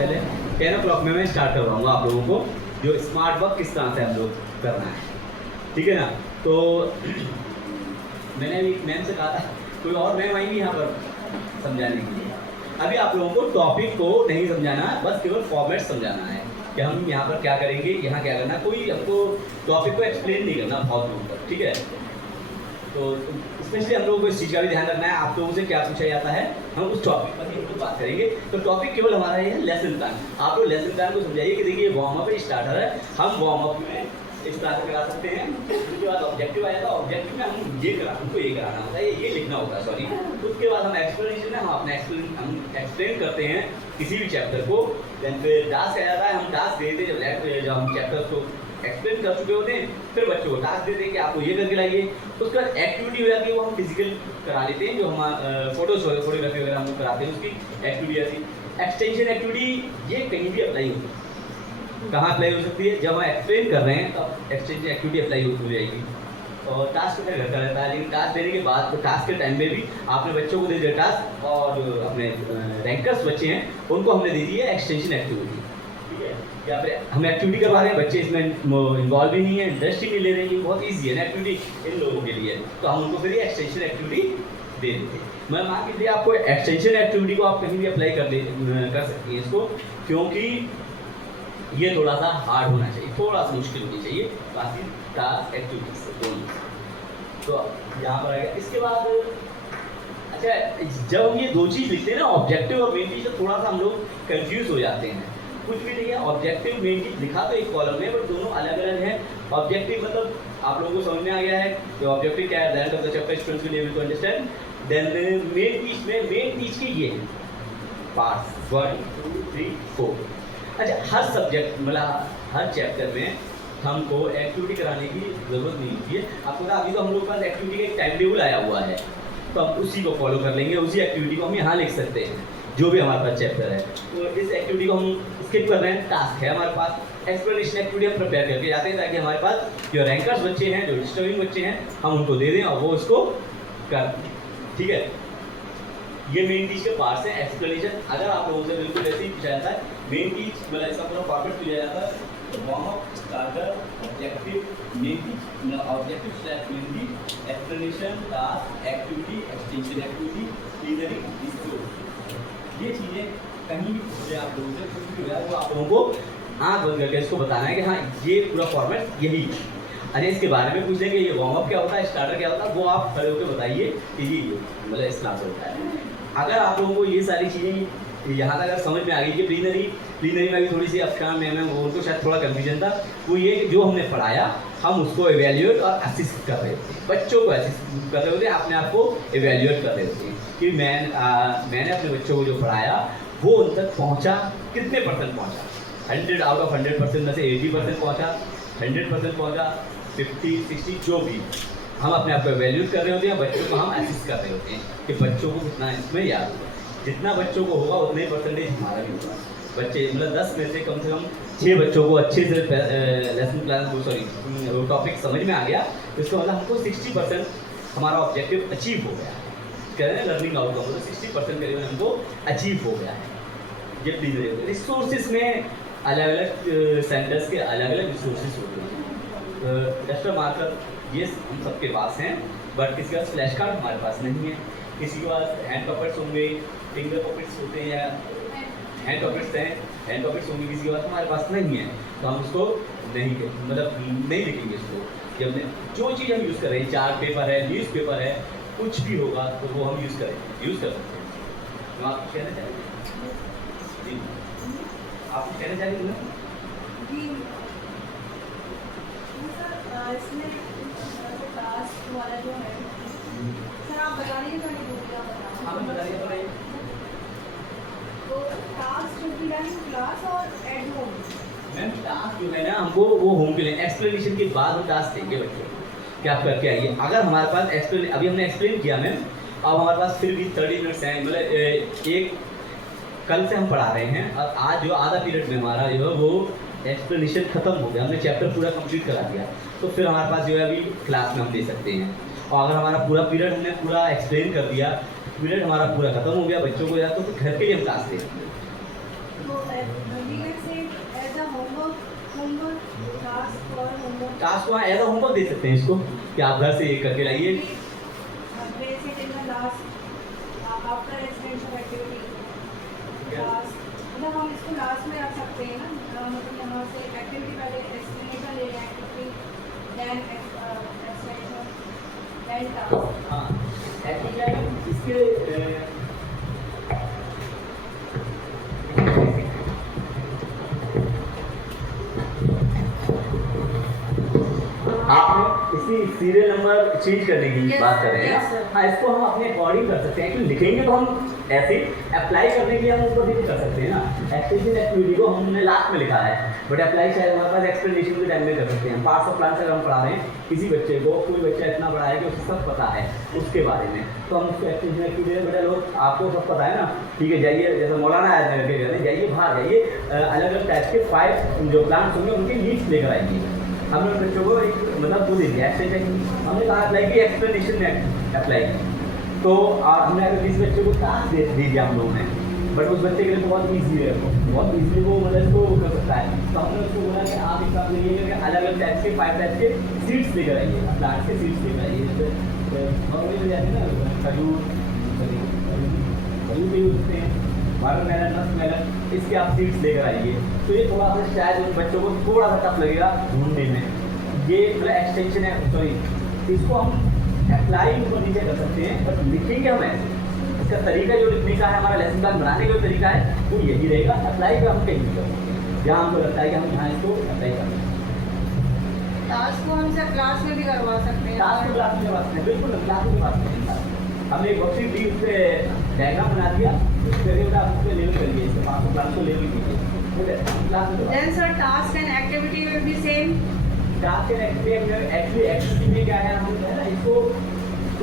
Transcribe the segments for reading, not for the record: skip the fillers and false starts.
पहले 10 o'clock में मैं स्टार्ट करवाऊँगा आप लोगों को जो स्मार्ट वर्क किस तरह से हम लोग करना है, ठीक है ना। तो मैंने अभी मैम से कहा था कोई और मैम आएंगी यहाँ पर समझाने के लिए। अभी आप लोगों को टॉपिक को नहीं समझाना, बस केवल फॉर्मेट समझाना है कि हम यहाँ पर क्या करेंगे, यहाँ क्या करना। कोई हमको टॉपिक को एक्सप्लेन नहीं करना बहुत दूर तक, ठीक है। तो स्पेशली हम लोगों को इस चीज़ का भी ध्यान रखना है, आप लोगों से क्या पूछा जाता है हम उस टॉपिक पर ही बात करेंगे। तो टॉपिक केवल हमारा ये है लेसन प्लान। आप लोग लेसन प्लान को समझाइए कि देखिए वार्म अप स्टार्टर है, हम वार्म अप में इस तरह से करा सकते हैं। उसके बाद ऑब्जेक्टिव आ जाता है, ऑब्जेक्टिव में हम ये हमको ये कराना होता है, ये लिखना होता है, सॉरी। उसके बाद हम एक्सप्लेनेशन में हम अपना एक्सप्लेन करते हैं किसी भी चैप्टर को। देन फिर टास्क आ जाता है, हम टास्क देते हैं जब हम चैप्टर को एक्सप्लेन कर चुके होते हैं, फिर बच्चों को टास्क देते हैं कि आपको ये करके लाइए। उसके बाद एक्टिविटी हो जाती है, वो हम फिजिकल करा लेते हैं, जो हम फोटोग्राफी वगैरह हम लोग कराते हैं, उसकी एक्टिविटी आती है। एक्सटेंशन एक्टिविटी ये कहीं भी अप्लाई होती है। कहाँ अप्लाई हो सकती है, जब हम एक्सप्लेन कर रहे हैं तब एक्सटेंशन एक्टिविटी अप्लाई हो जाएगी। और टास्क में घटता रहता है, लेकिन टास्क देने के बाद तो टास्क के टाइम में भी आपने बच्चों को दे दिया टास्क, और जो अपने रैंकर्स बच्चे हैं उनको हमने दे दी है एक्सटेंशन एक्टिविटी, ठीक है। यहाँ पे हम एक्टिविटी करवा रहे हैं, बच्चे इसमें इन्वॉल्व भी नहीं है, इंटरेस्ट ही नहीं ले रहे हैं, बहुत ईजी है ना एक्टिविटी इन लोगों के लिए, तो हम उनको फिर एक्सटेंशन एक्टिविटी दे देते हैं। मैं मान लीजिए आपको एक्सटेंशन एक्टिविटी को आप कहीं भी अप्लाई कर सकती हैं इसको, क्योंकि ये थोड़ा सा हार्ड होना चाहिए, थोड़ा सा मुश्किल होनी चाहिए बाकी टास्क एक्टिविटीज से दोनों। तो यहाँ पर आएगा। इसके बाद अच्छा, जब हम ये दो चीज़ लिखते हैं ना, ऑब्जेक्टिव और मेन चीज़, तो थोड़ा सा हम लोग कंफ्यूज हो जाते हैं। कुछ भी नहीं है, ऑब्जेक्टिव मेन चीज़ लिखा तो एक कॉलम में, बट दोनों अलग अलग हैं। ऑब्जेक्टिव मतलब आप लोगों को समझ में आ गया है कि ऑब्जेक्टिव क्या है, that of the chapter students will able to understand. Then main चीज़ में मेन चीज़ के ये पार्ट्स 1 2 3 4। अच्छा, हर सब्जेक्ट मतलब हर चैप्टर में हमको एक्टिविटी कराने की ज़रूरत नहीं होती है। आपको पता अभी तो हम लोग के पास एक्टिविटी का एक टाइम टेबल आया हुआ है, तो हम उसी को फॉलो कर लेंगे, उसी एक्टिविटी को हम यहाँ लिख सकते हैं जो भी हमारे पास चैप्टर है। तो इस एक्टिविटी को हम स्किप कर रहे हैं, टास्क है हमारे पास। एक्सप्लेनेशन एक्टिविटी हम प्रिपेयर करके जाते हैं ताकि हमारे पास जो रैंकर्स बच्चे हैं, जो डिस्टर्बिंग बच्चे हैं, हम उनको दे दें और वो उसको कर, ठीक है। ये मेन चीज़ के पार्ट्स हैं। एक्सप्लेनेशन अगर आप लोगों से बिल्कुल ऐसे ही पूछा जाता है, मेन चीज़ मतलब इसका पूरा फॉर्मेट पूछा जाता है, तो warm up, starter, objective, main चीज़, ऑब्जेक्टिव स्लैश मेन चीज़, explanation, task, activity, extension activity, plenary, resource. ये चीज़ें कहीं भी पूछे आप लोगों से, कुछ भी हो जाए वो आप लोगों को आँख बंद करके इसको बताना है कि हाँ ये पूरा फॉर्मेट यही है। अरे इसके बारे में पूछ लेंगे ये वार्म अप क्या होता है, स्टार्टर क्या होता है, वो आप खड़े होकर बताइए कि ये मतलब इस तरह से होता है। अगर आप लोगों को ये सारी चीज़ें यहाँ तक अगर समझ में आ गई कि प्रीनरी में भी थोड़ी सी अफकान में वो उनको शायद थोड़ा कन्फ्यूजन था, वो ये कि जो हमने पढ़ाया हम उसको एवेल्यूएट और असिस्ट कर रहे होते हैं, बच्चों को असिस्ट कर रहे होते हैं, अपने आप को एवेल्यूएट कर रहे होते हैं कि मैंने अपने बच्चों को जो पढ़ाया वो उन तक पहुँचा, कितने परसेंट पहुँचा। 100 आउट ऑफ 100% में से 80% पहुँचा, 100% पहुँचा, 50 60 जो भी, हम अपने आप को एवेल्यूएट कर रहे होते हैं, बच्चों को हम असिस्ट कर रहे होते हैं कि बच्चों को कितना इसमें याद होगा। जितना बच्चों को होगा उतने परसेंटेज हमारा भी होगा। बच्चे मतलब 10 में से कम 6 बच्चों को अच्छे से लेसन प्लान टॉपिक समझ में आ गया, तो इसका मतलब हमको 60% हमारा ऑब्जेक्टिव अचीव हो गया है। कह रहे हैं लर्निंग आउटकम, मतलब 60% करीबन हमको अचीव हो गया है। ये प्लीज रिसोर्सेज में अलग अलग सेंटर्स के अलग अलग रिसोर्सेज होते हैं। डस्टर मार्कर ये हम सबके पास हैं, बट किसी के पास फ्लैश कार्ड हमारे पास नहीं है, किसी के पास हैंड पॉकेट्स होंगे, फिंगर पॉकेट्स होते हैं, या हैंड पॉकेट्स हैं, हैंड पॉकेट्स होंगे, किसी के पास हमारे पास नहीं है, तो हम उसको नहीं मतलब नहीं लिखेंगे इसको। कि हमने जो चीज़ हम यूज़ कर रहे हैं, चार्ट पेपर है, न्यूज़ पेपर है, कुछ भी होगा तो वो हम यूज़ कर सकते हैं। तो आप कुछ कहना चाहेंगे? जी आप कुछ कहना चाहेंगे ना? इसमें टास्क वाला जो है सर आप बता रही हैं, हमें बताइए बताइए। तो टास्क जो कि क्लास और एट होम। मैम टास्क जो है ना हमको वो होम के लिए एक्सप्लेनेशन के बाद हम टास्क देंगे बच्चों को कि आप करके आइए। अगर हमारे पास एक्सप्लेन अभी हमने एक्सप्लेन किया मैम, अब हमारे पास फिर भी 30 मिनट्स हैं, मतलब एक कल से हम पढ़ा रहे हैं और आज जो आधा पीरियड में हमारा जो है वो एक्सप्लेनेशन खत्म हो गया, हमने चैप्टर पूरा कंप्लीट करा दिया, तो फिर हमारे पास जो है अभी क्लास में हम दे सकते हैं। और अगर हमारा पूरा पीरियड हमने पूरा एक्सप्लेन कर दिया, पीरियड हमारा पूरा खत्म हो गया बच्चों को, या तो घर के लिए हम क्लास दे सकते हैं। तो we can say as a homework task और होमवर्क टास्क को एज अ होमवर्क दे सकते हैं इसको कि आप घर से ये करके लाइए। place it in the last after extension activity class मतलब हम इसको लास्ट में रख सकते हैं ना मतलब यहाँ से एक्टिविटी पहले एक्सप्लेनेशन ले रहे हैं activity then extension then task हाँ एक्टिविटी इसके आपने इसी सीरियल नंबर चेंज करने की Yes, बात कर रहे हैं yes, ना? sir. हाँ इसको हम अपने अकॉर्डिंग कर सकते हैं कि लिखेंगे तो हम ऐसे अप्लाई करने के लिए हम ऊपर भी कर सकते हैं ना। एक्सटेंशन एक्टिविटी को हमने लास्ट में लिखा है बट अप्लाई शायद हमारे पास एक्सप्लेनेशन के टाइम में कर सकते हैं। पार्ट्स ऑफ प्लांट्स अगर हम पढ़ा रहे हैं किसी बच्चे को, कोई बच्चा इतना बड़ा है कि उसको सब पता है उसके बारे में, तो हम उसको एक्सटेंशन एक्टिविटी में बेटा लोग आपको सब पता है ना, ठीक है जाइए जैसे मौलाना आया था जाइए बाहर जाइए अलग अलग टाइप के 5 जो प्लांट्स होंगे उनके लीव्स लेकर आएंगे। हमने बच्चों को एक मतलब वो दे दिया एक्सटेंशन, हमने कहा अप्लाई की एक्सप्लेनेशन में अप्लाई की तो हमने अगर किसी बच्चे को टास्क दे दिया हम लोगों ने बट उस बच्चे के लिए बहुत ईजी है, वो बहुत ईजी वो मतलब इसको कर सकता है। तो हमने उसको बोला कि आप एक काम करिए कि अलग अलग टाइप के 5 टाइप के सीड्स लेकर आइए, प्लांट के सीड्स लेकर आइए जैसे नॉर्मली ले जाते हैं ना खजूर भी होते हैं वाटरमेलन मस्कमेलन, इसके आप सीड्स लेकर आइए। तो ये थोड़ा सा शायद उन बच्चों को थोड़ा सा टफ लगेगा ढूंढने में, ये मतलब एक्सटेंशन है सॉरी इसको हम अप्लाई ऊपर नीचे कर सकते हैं बट लिखेंगे हम ऐसे। इसका तरीका जो लिखने का है हमारा लेसन प्लान बनाने का जो तरीका है वो यही रहेगा। अप्लाई का हम कहीं भी कर सकते हैं जहाँ हमको लगता है कि हम यहाँ इसको अप्लाई कर सकते हैं। टास्क को हम सब क्लास में भी करवा सकते हैं क्लास में क्लास में करवा सकते हैं, बिल्कुल क्लास में करवा सकते हैं। हमने एक वर्कशीट दी उस पर डायग्राम बना दिया उसके आप उस पर लेवल करिए, इसके पास क्लास को लेवल कीजिए क्लास में। Then sir task and activity will be same. Task and activity activity में क्या है हम है ना इसको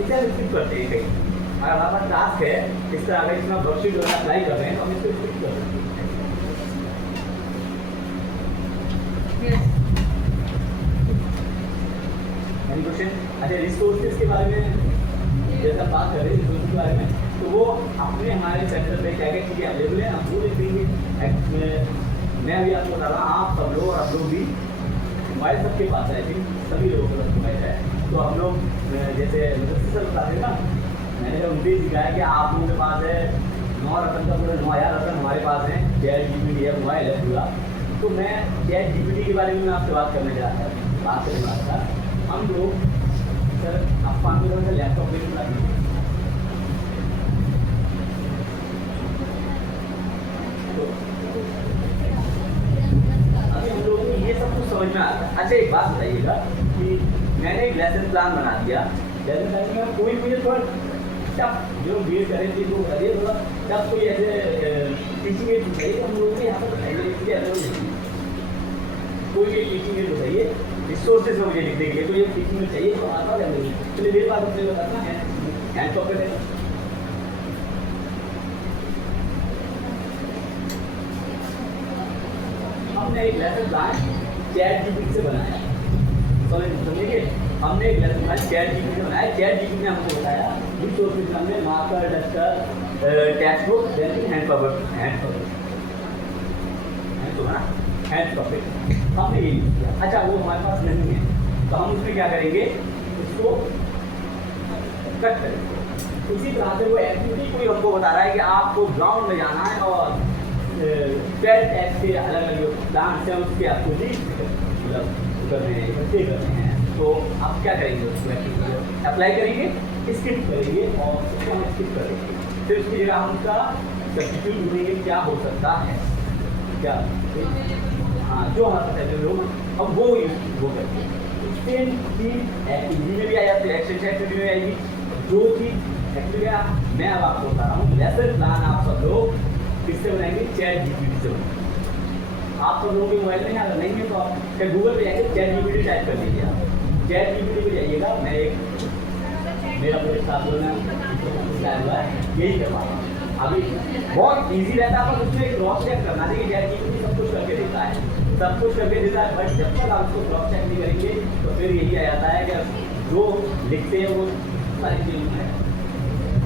इसे स्किप करते हैं कहीं। अगर हमारे पास टास्क है इस तरह अगर इसमें वर्कशीट वगैरह अप्लाई कर रहे हैं तो हम इसको स्किप कर सकते हैं। Any question? अच्छा रिसोर्सेज के बारे में जैसे आप बात कर रहे हैं रिसोर्सेज के बारे में तो वो अपने हमारे सेंटर पे क्या क्या चीज़ें अवेलेबल है हम वो लिख देंगे। मैं अभी आपको बता रहा हूँ आप सब लोग और आप लोग भी मोबाइल सबके पास है, आई थिंक सभी लोगों के पास मोबाइल है। तो हम लोग जैसे सर बता रहे ना मैंने जब उनसे सिखाया कि आप लोगों के पास है 9 रकम का पूरा 9000 रकम हमारे पास है, ChatGPT है मोबाइल है पूरा। तो मैं ChatGPT के बारे में आपसे बात करने जा रहा था, बात करने वाला था। हम लोग सर आप 500 का लैपटॉप ले बुला दीजिए अभी हम लोगों को ये सब कुछ समझ में आता है। अच्छा एक बात बताइएगा कि मैंने एक लेसन प्लान बना दिया, लेसन प्लान में कोई मुझे थोड़ा टफ जो बी एड करें थी वो बताइए थोड़ा टफ कोई ऐसे टीचिंग एड बताइए हम लोगों ने यहाँ पर बताइए इसलिए ऐसा कोई भी टीचिंग एड बताइए रिसोर्सेज में मुझे लिखने के लिए कोई एक टीचिंग एड चाहिए तो आता है चलिए मेरे पास अपने बताना है हैंड पॉकेट है। हमने एक लेसन प्लान ChatGPT से बनाया, समझिए हमने एक लेसन प्लान ChatGPT से बनाया। ChatGPT ने हमको बताया रिसोर्सेज हमने marker duster textbook then hand pocket हमने ये यूज़ किया। अच्छा वो हमारे पास नहीं है तो हम उसमें क्या करेंगे उसको कट करेंगे। उसी तरह से वो एक्टिविटी कोई हमको बता रहा है कि आपको ग्राउंड में जाना है और 12 टाइप के अलग अलग जो प्लांट्स हैं उसके आपको मतलब करने हैं इकट्ठे करने हैं तो आप क्या करेंगे उसको एक्टिविटी अप्लाई करेंगे स्किप करेंगे और उसको हम स्किप करेंगे फिर उसकी जगह हम उसका सब्स्टिट्यूट ढूंढेंगे क्या हो सकता है क्या हाँ जो हमारे पास अवेलेबल अब वो करेंगे। सेम चीज एक्टिविटी में भी आ जाती है, एक्सटेंशन एक्टिविटी में आएगी जो चीज़ एक्टिविटी मैं अब आपको बता रहा हूँ। लेसन प्लान आप सब लोग किससे बनाएंगे ChatGPT से बनाएंगे। आप सब लोगों के मोबाइल में अगर नहीं है तो आप फिर गूगल पे जाके ChatGPT टाइप कर लीजिए। आप ChatGPT पे जाइएगा, मैं एक मेरा पूरे साथ हुआ है यही करवा रहा हूँ अभी बहुत इजी रहता है। पर उसमें क्रॉस चेक करना चाहिए ChatGPT सब कुछ करके देता है, सब कुछ करके देता है बट जब तक आप उसको क्रॉस चेक नहीं करेंगे तो फिर यही आ जाता है कि जो लिखते हैं वो सारी चीज़ें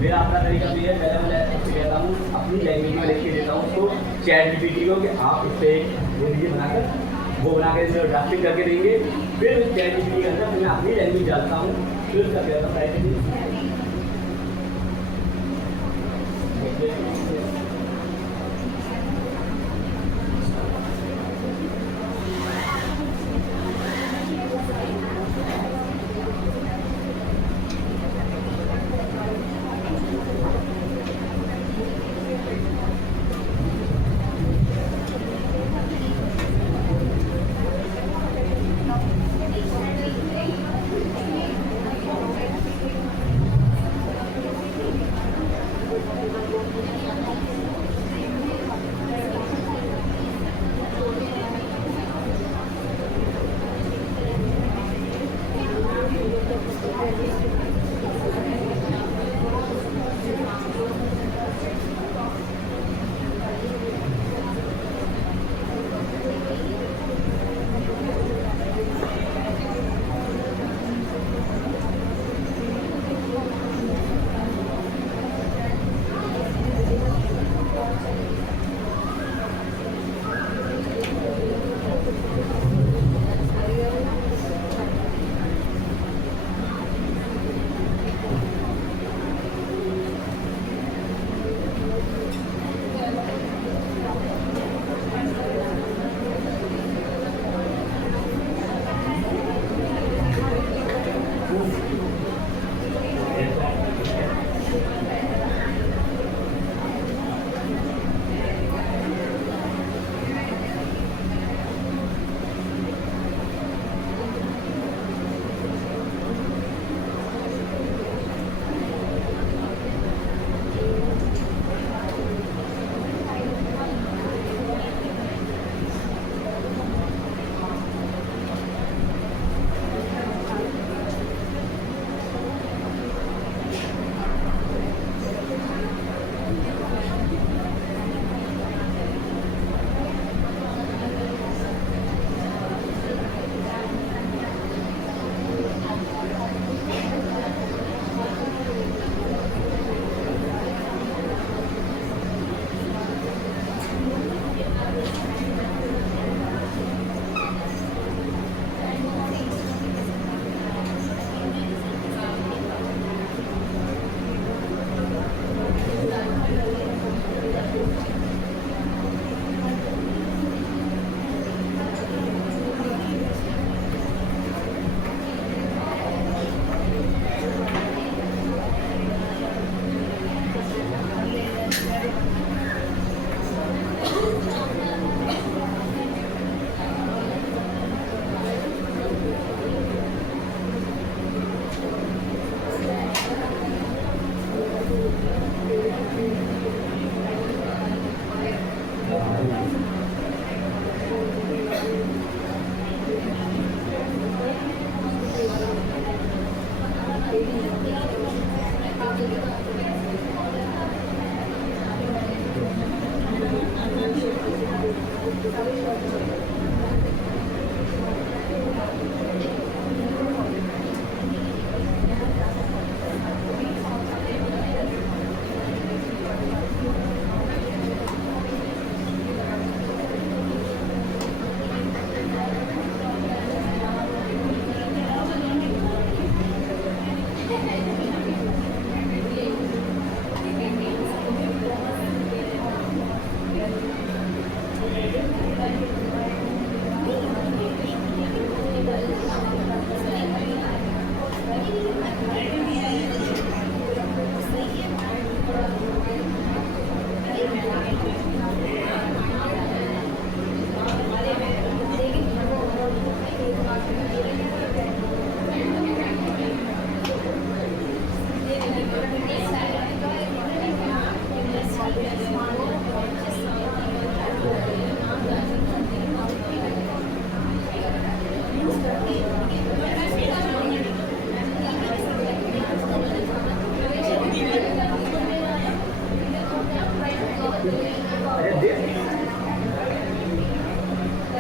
मेरा अपना तरीका भी है, पहले मैं उससे कहता हूँ अपनी लैंग्वेज में लिख के देता हूँ उसको चैट जीपीटी को कि आप इस पर वो लीजिए बनाकर, वो बनाकर इसे ड्राफ्टिंग करके देंगे। फिर उस चैट जीपीटी के अंदर मैं अपनी लैंग्वेज डालता हूँ, फिर उसका कहता हूँ राइटिंग।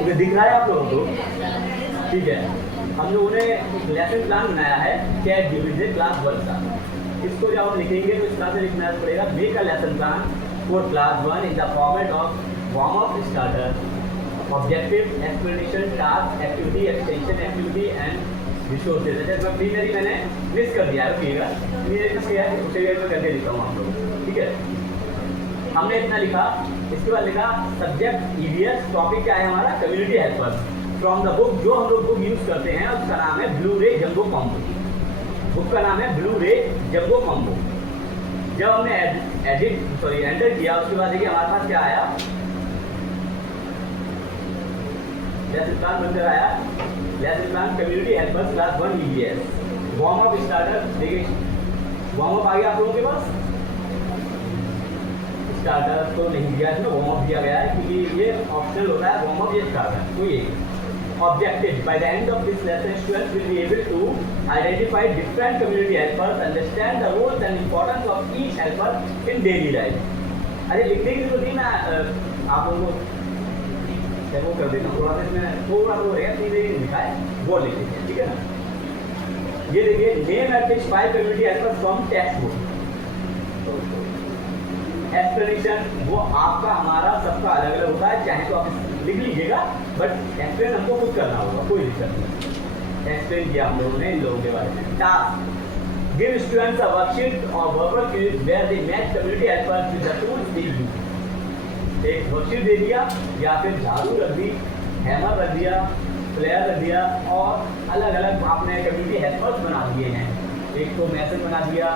तो दिख रहा है आप लोगों को? ठीक है, हम लोगों ने लेसन प्लान बनाया है चैट जीपीटी से क्लास 1 का। इसको जब हम लिखेंगे तो इस तरह से लिखना पड़ेगा, make a lesson plan for class 1 in the format of warm up starter, objective, explanation, task, activity, extension activity and resources. जैसे प्रीलिमिनरी मैंने मिस कर दिया है, रुकिएगा, क्या है उसे मैं करके लिखता हूँ आप लोग, ठीक है। हमने इतना लिखा, इसके बाद लिखा सब्जेक्ट ईवीएस, टॉपिक क्या है हमारा, community helper, from the book, जो हम लोग बुक यूज करते हैं उसका नाम है ब्लू रे जंबो कॉम्बो, बुक का नाम है ब्लू रे जंबो कॉम्बो। जब हमने एंटर किया उसके बाद देखिए हमारे पास क्या आया, लेसन प्लान बनकर आया, lesson plan community helpers class 1 EVS, warm up starter, देखिए वार्म अप आ गया आप लोगों के पास, स्टार्टर तो नहीं दिया इसमें, वार्म अप दिया गया है क्योंकि ये ऑप्शनल होता है, वार्म अप ये स्टार्टर, कोई एक objective, by the end of this lesson students will be able to identify different community helpers, understand the roles and importance of each helper in daily life. अरे लिखने की जरूरत नहीं, मैं आप लोगों को वो कर देता हूँ, थोड़ा सा इसमें थोड़ा वो रहेगा, 3 दिन लिखा है वो लिख लीजिए, ठीक है ना। ये देखिए, name at least 5 community helpers from text book, explanation वो आपका हमारा सबका अलग अलग होता है, चाहे तो आप लिख लीजिएगा, बट एक्सप्लेन हमको खुद करना होगा, कोई दिक्कत नहीं। एक्सप्लेन किया हम लोगों ने इन लोगों के बारे में। Task, give students a worksheet और verbal quiz where they match community helpers with the tools they use. एक वर्कशीट दे दिया या फिर झाड़ू रख दी, हैमर रख दिया, प्लेयर रख दिया, और अलग अलग आपने कम्युनिटी हेल्पर्स बना दिए हैं, एक तो मैसन बना दिया,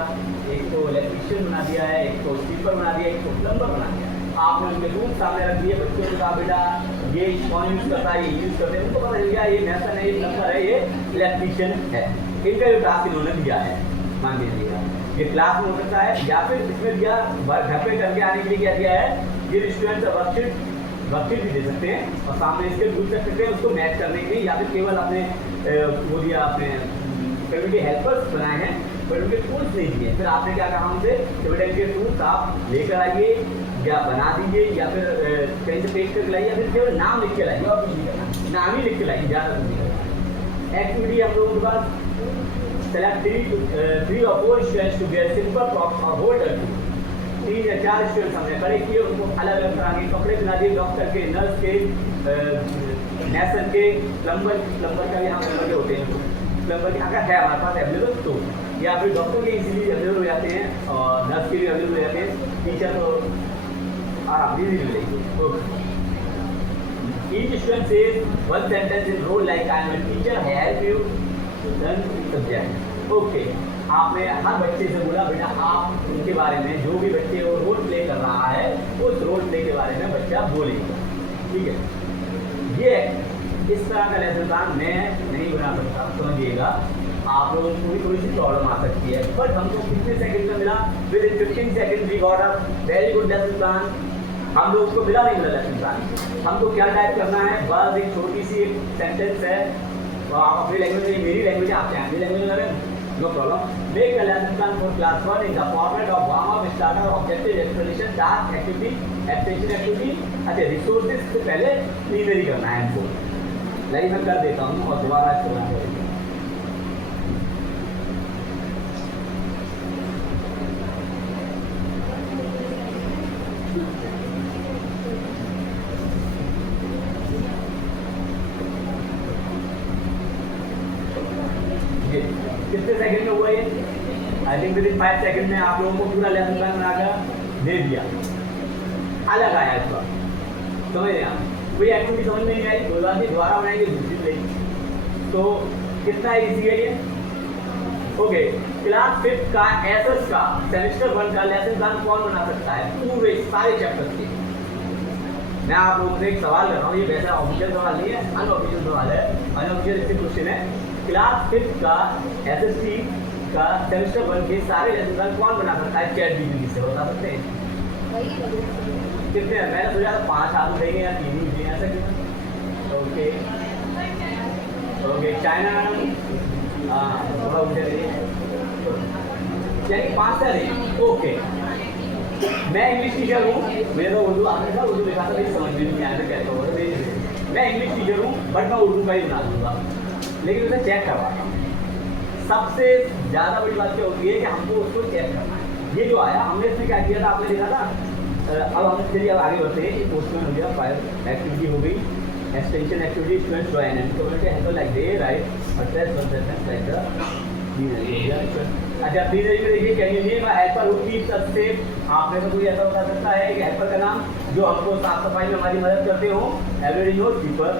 एक तो इलेक्ट्रीशियन बना दिया है, एक तो स्वीपर बना दिया, एक तो प्लम्बर बना दिया। आपने उनके रूम सामने रख दिए, बच्चों को कहा बेटा ये कौन यूज़ करता है, ये यूज़ करते हैं, उनको पता चल गया ये मैसन है, ये प्लम्बर है, ये इलेक्ट्रीशियन है। इनका जो टास्क इन्होंने दिया है, मान लीजिएगा ये क्लास में हो सकता है, या फिर इसमें दिया घर पे करके आने के लिए क्या दिया है, ये स्टूडेंट्स वर्कशीट भी दे सकते हैं और सामने इसके दूर रख सकते हैं उसको मैच करने के लिए, या फिर केवल आपने वो दिया, आपने कम्युनिटी हेल्पर्स बनाए हैं बट उनके टूल्स नहीं दिए। फिर आपने क्या कहा उनसे कि बेटा इनके टूल्स आप लेकर आइए या बना दीजिए, या फिर कहीं से पेश करके लाइए, या फिर केवल नाम लिख के लाइए, और कुछ नहीं करना, नाम ही लिख के लाइए, ज़्यादा कुछ नहीं करना। एक्टिविटी हम लोगों के पास select 3 or 4 students to get simple prop और होल्डर, 3 या 4 स्टूडेंट्स हमने खड़े किए, उनको अलग अलग तरह के कपड़े बना दिए, डॉक्टर के, नर्स के, मैसन के, प्लम्बर का भी यहाँ पे होते हैं, प्लम्बर के अगर है हमारे पास अवेलेबल तो, या फिर डॉक्टर के इजीली अवेलेबल हो जाते हैं और नर्स के भी अवेलेबल हो जाते हैं, टीचर तो आराम भी मिलेगी। Each student says 1 sentence in role like I am a teacher, help you learn subject. Okay, आपने हर बच्चे से बोला बेटा आप उनके बारे में, जो भी बच्चे वो रोल प्ले कर रहा है उस रोल प्ले के बारे में बच्चा बोलेगा, ठीक है। ये इस तरह का लेसन प्लान मैं नहीं बना सकता, समझिएगा, आप लोगों को थोड़ी सी प्रॉब्लम आ सकती है, बट हमको कितने सेकंड में मिला, within 15 seconds we got a very good lesson plan. हम लोग को मिला नहीं मिला लेसन प्लान, हमको क्या टाइप करना है, बस एक छोटी सी एक सेंटेंस है, तो आप अपनी लैंग्वेज में, मेरी लैंग्वेज आप चाहें अपनी लैंग्वेज में करें, no problem. Make a lesson plan for class 1 in the format of warm up, starter, objective, explanation, task, activity, extension activity. अच्छा, रिसोर्सेज से पहले प्रीलिमिनरी करना है हमको, लाइक मैं कर देता हूँ और दोबारा इसको बना देंगे। कितने सेकंड में हुआ ये? I think with in 5 second में आप लोगों को पूरा लेसन प्लान बनाकर दे दिया, अलग आया इसका, समझ रहे आप? कोई एक्टिविटी समझ में नहीं आई, कोई बात नहीं, दोबारा बनाएंगे, दूसरी लेंगे। तो कितना ईजी है ये? ओके, क्लास 5 का एसएस का सेमेस्टर 1 का लेसन प्लान कौन बना सकता है पूरे सारे चैप्टर्स के? मैं आप लोगों से एक सवाल कर रहा हूँ, ये वैसा ऑफिशियल सवाल नहीं है, अनऑफिशियल सवाल है, अनऑफिशियल इससे क्वेश्चन है। क्लास 5 का एसएसटी का सेमेस्टर 1 के सारे लेसन प्लान कौन बना सकता है चैट जीपीटी से, बता सकते हैं? कितने? मैंने सोचा 5 आदमी देंगे या 3 ही देंगे, ऐसा क्यों? ओके ओके, चाइना थोड़ा उठे रहिए, यानी 5 दें। ओके, मैं इंग्लिश टीचर हूँ, मेरा उर्दू आपने था, उर्दू लिखा था, मेरी समझ में नहीं आया था कैसा होगा, मैं इंग्लिश टीचर हूँ बट मैं उर्दू का ही बना दूँगा, लेकिन उसे चेक करवाता हूँ सबसे ज़्यादा बड़ी बात क्या होती है कि हमको उसको चेक करना है। ये जो आया हमने इसमें क्या किया था आपने देखा था। अब हम चलिए अब आगे बढ़ते हैं कि पोस्टमैन हो गया, फायर एक्टिविटी हो गई, extension activity student join and community helper like they write और test one sentence like the. अच्छा प्लीज में देखिए can you name a helper who keeps us safe. आप में से कोई ऐसा बता सकता है कि हेल्पर का नाम जो हमको साफ सफाई में हमारी मदद करते हो। एवरीबॉडी नोज कीपर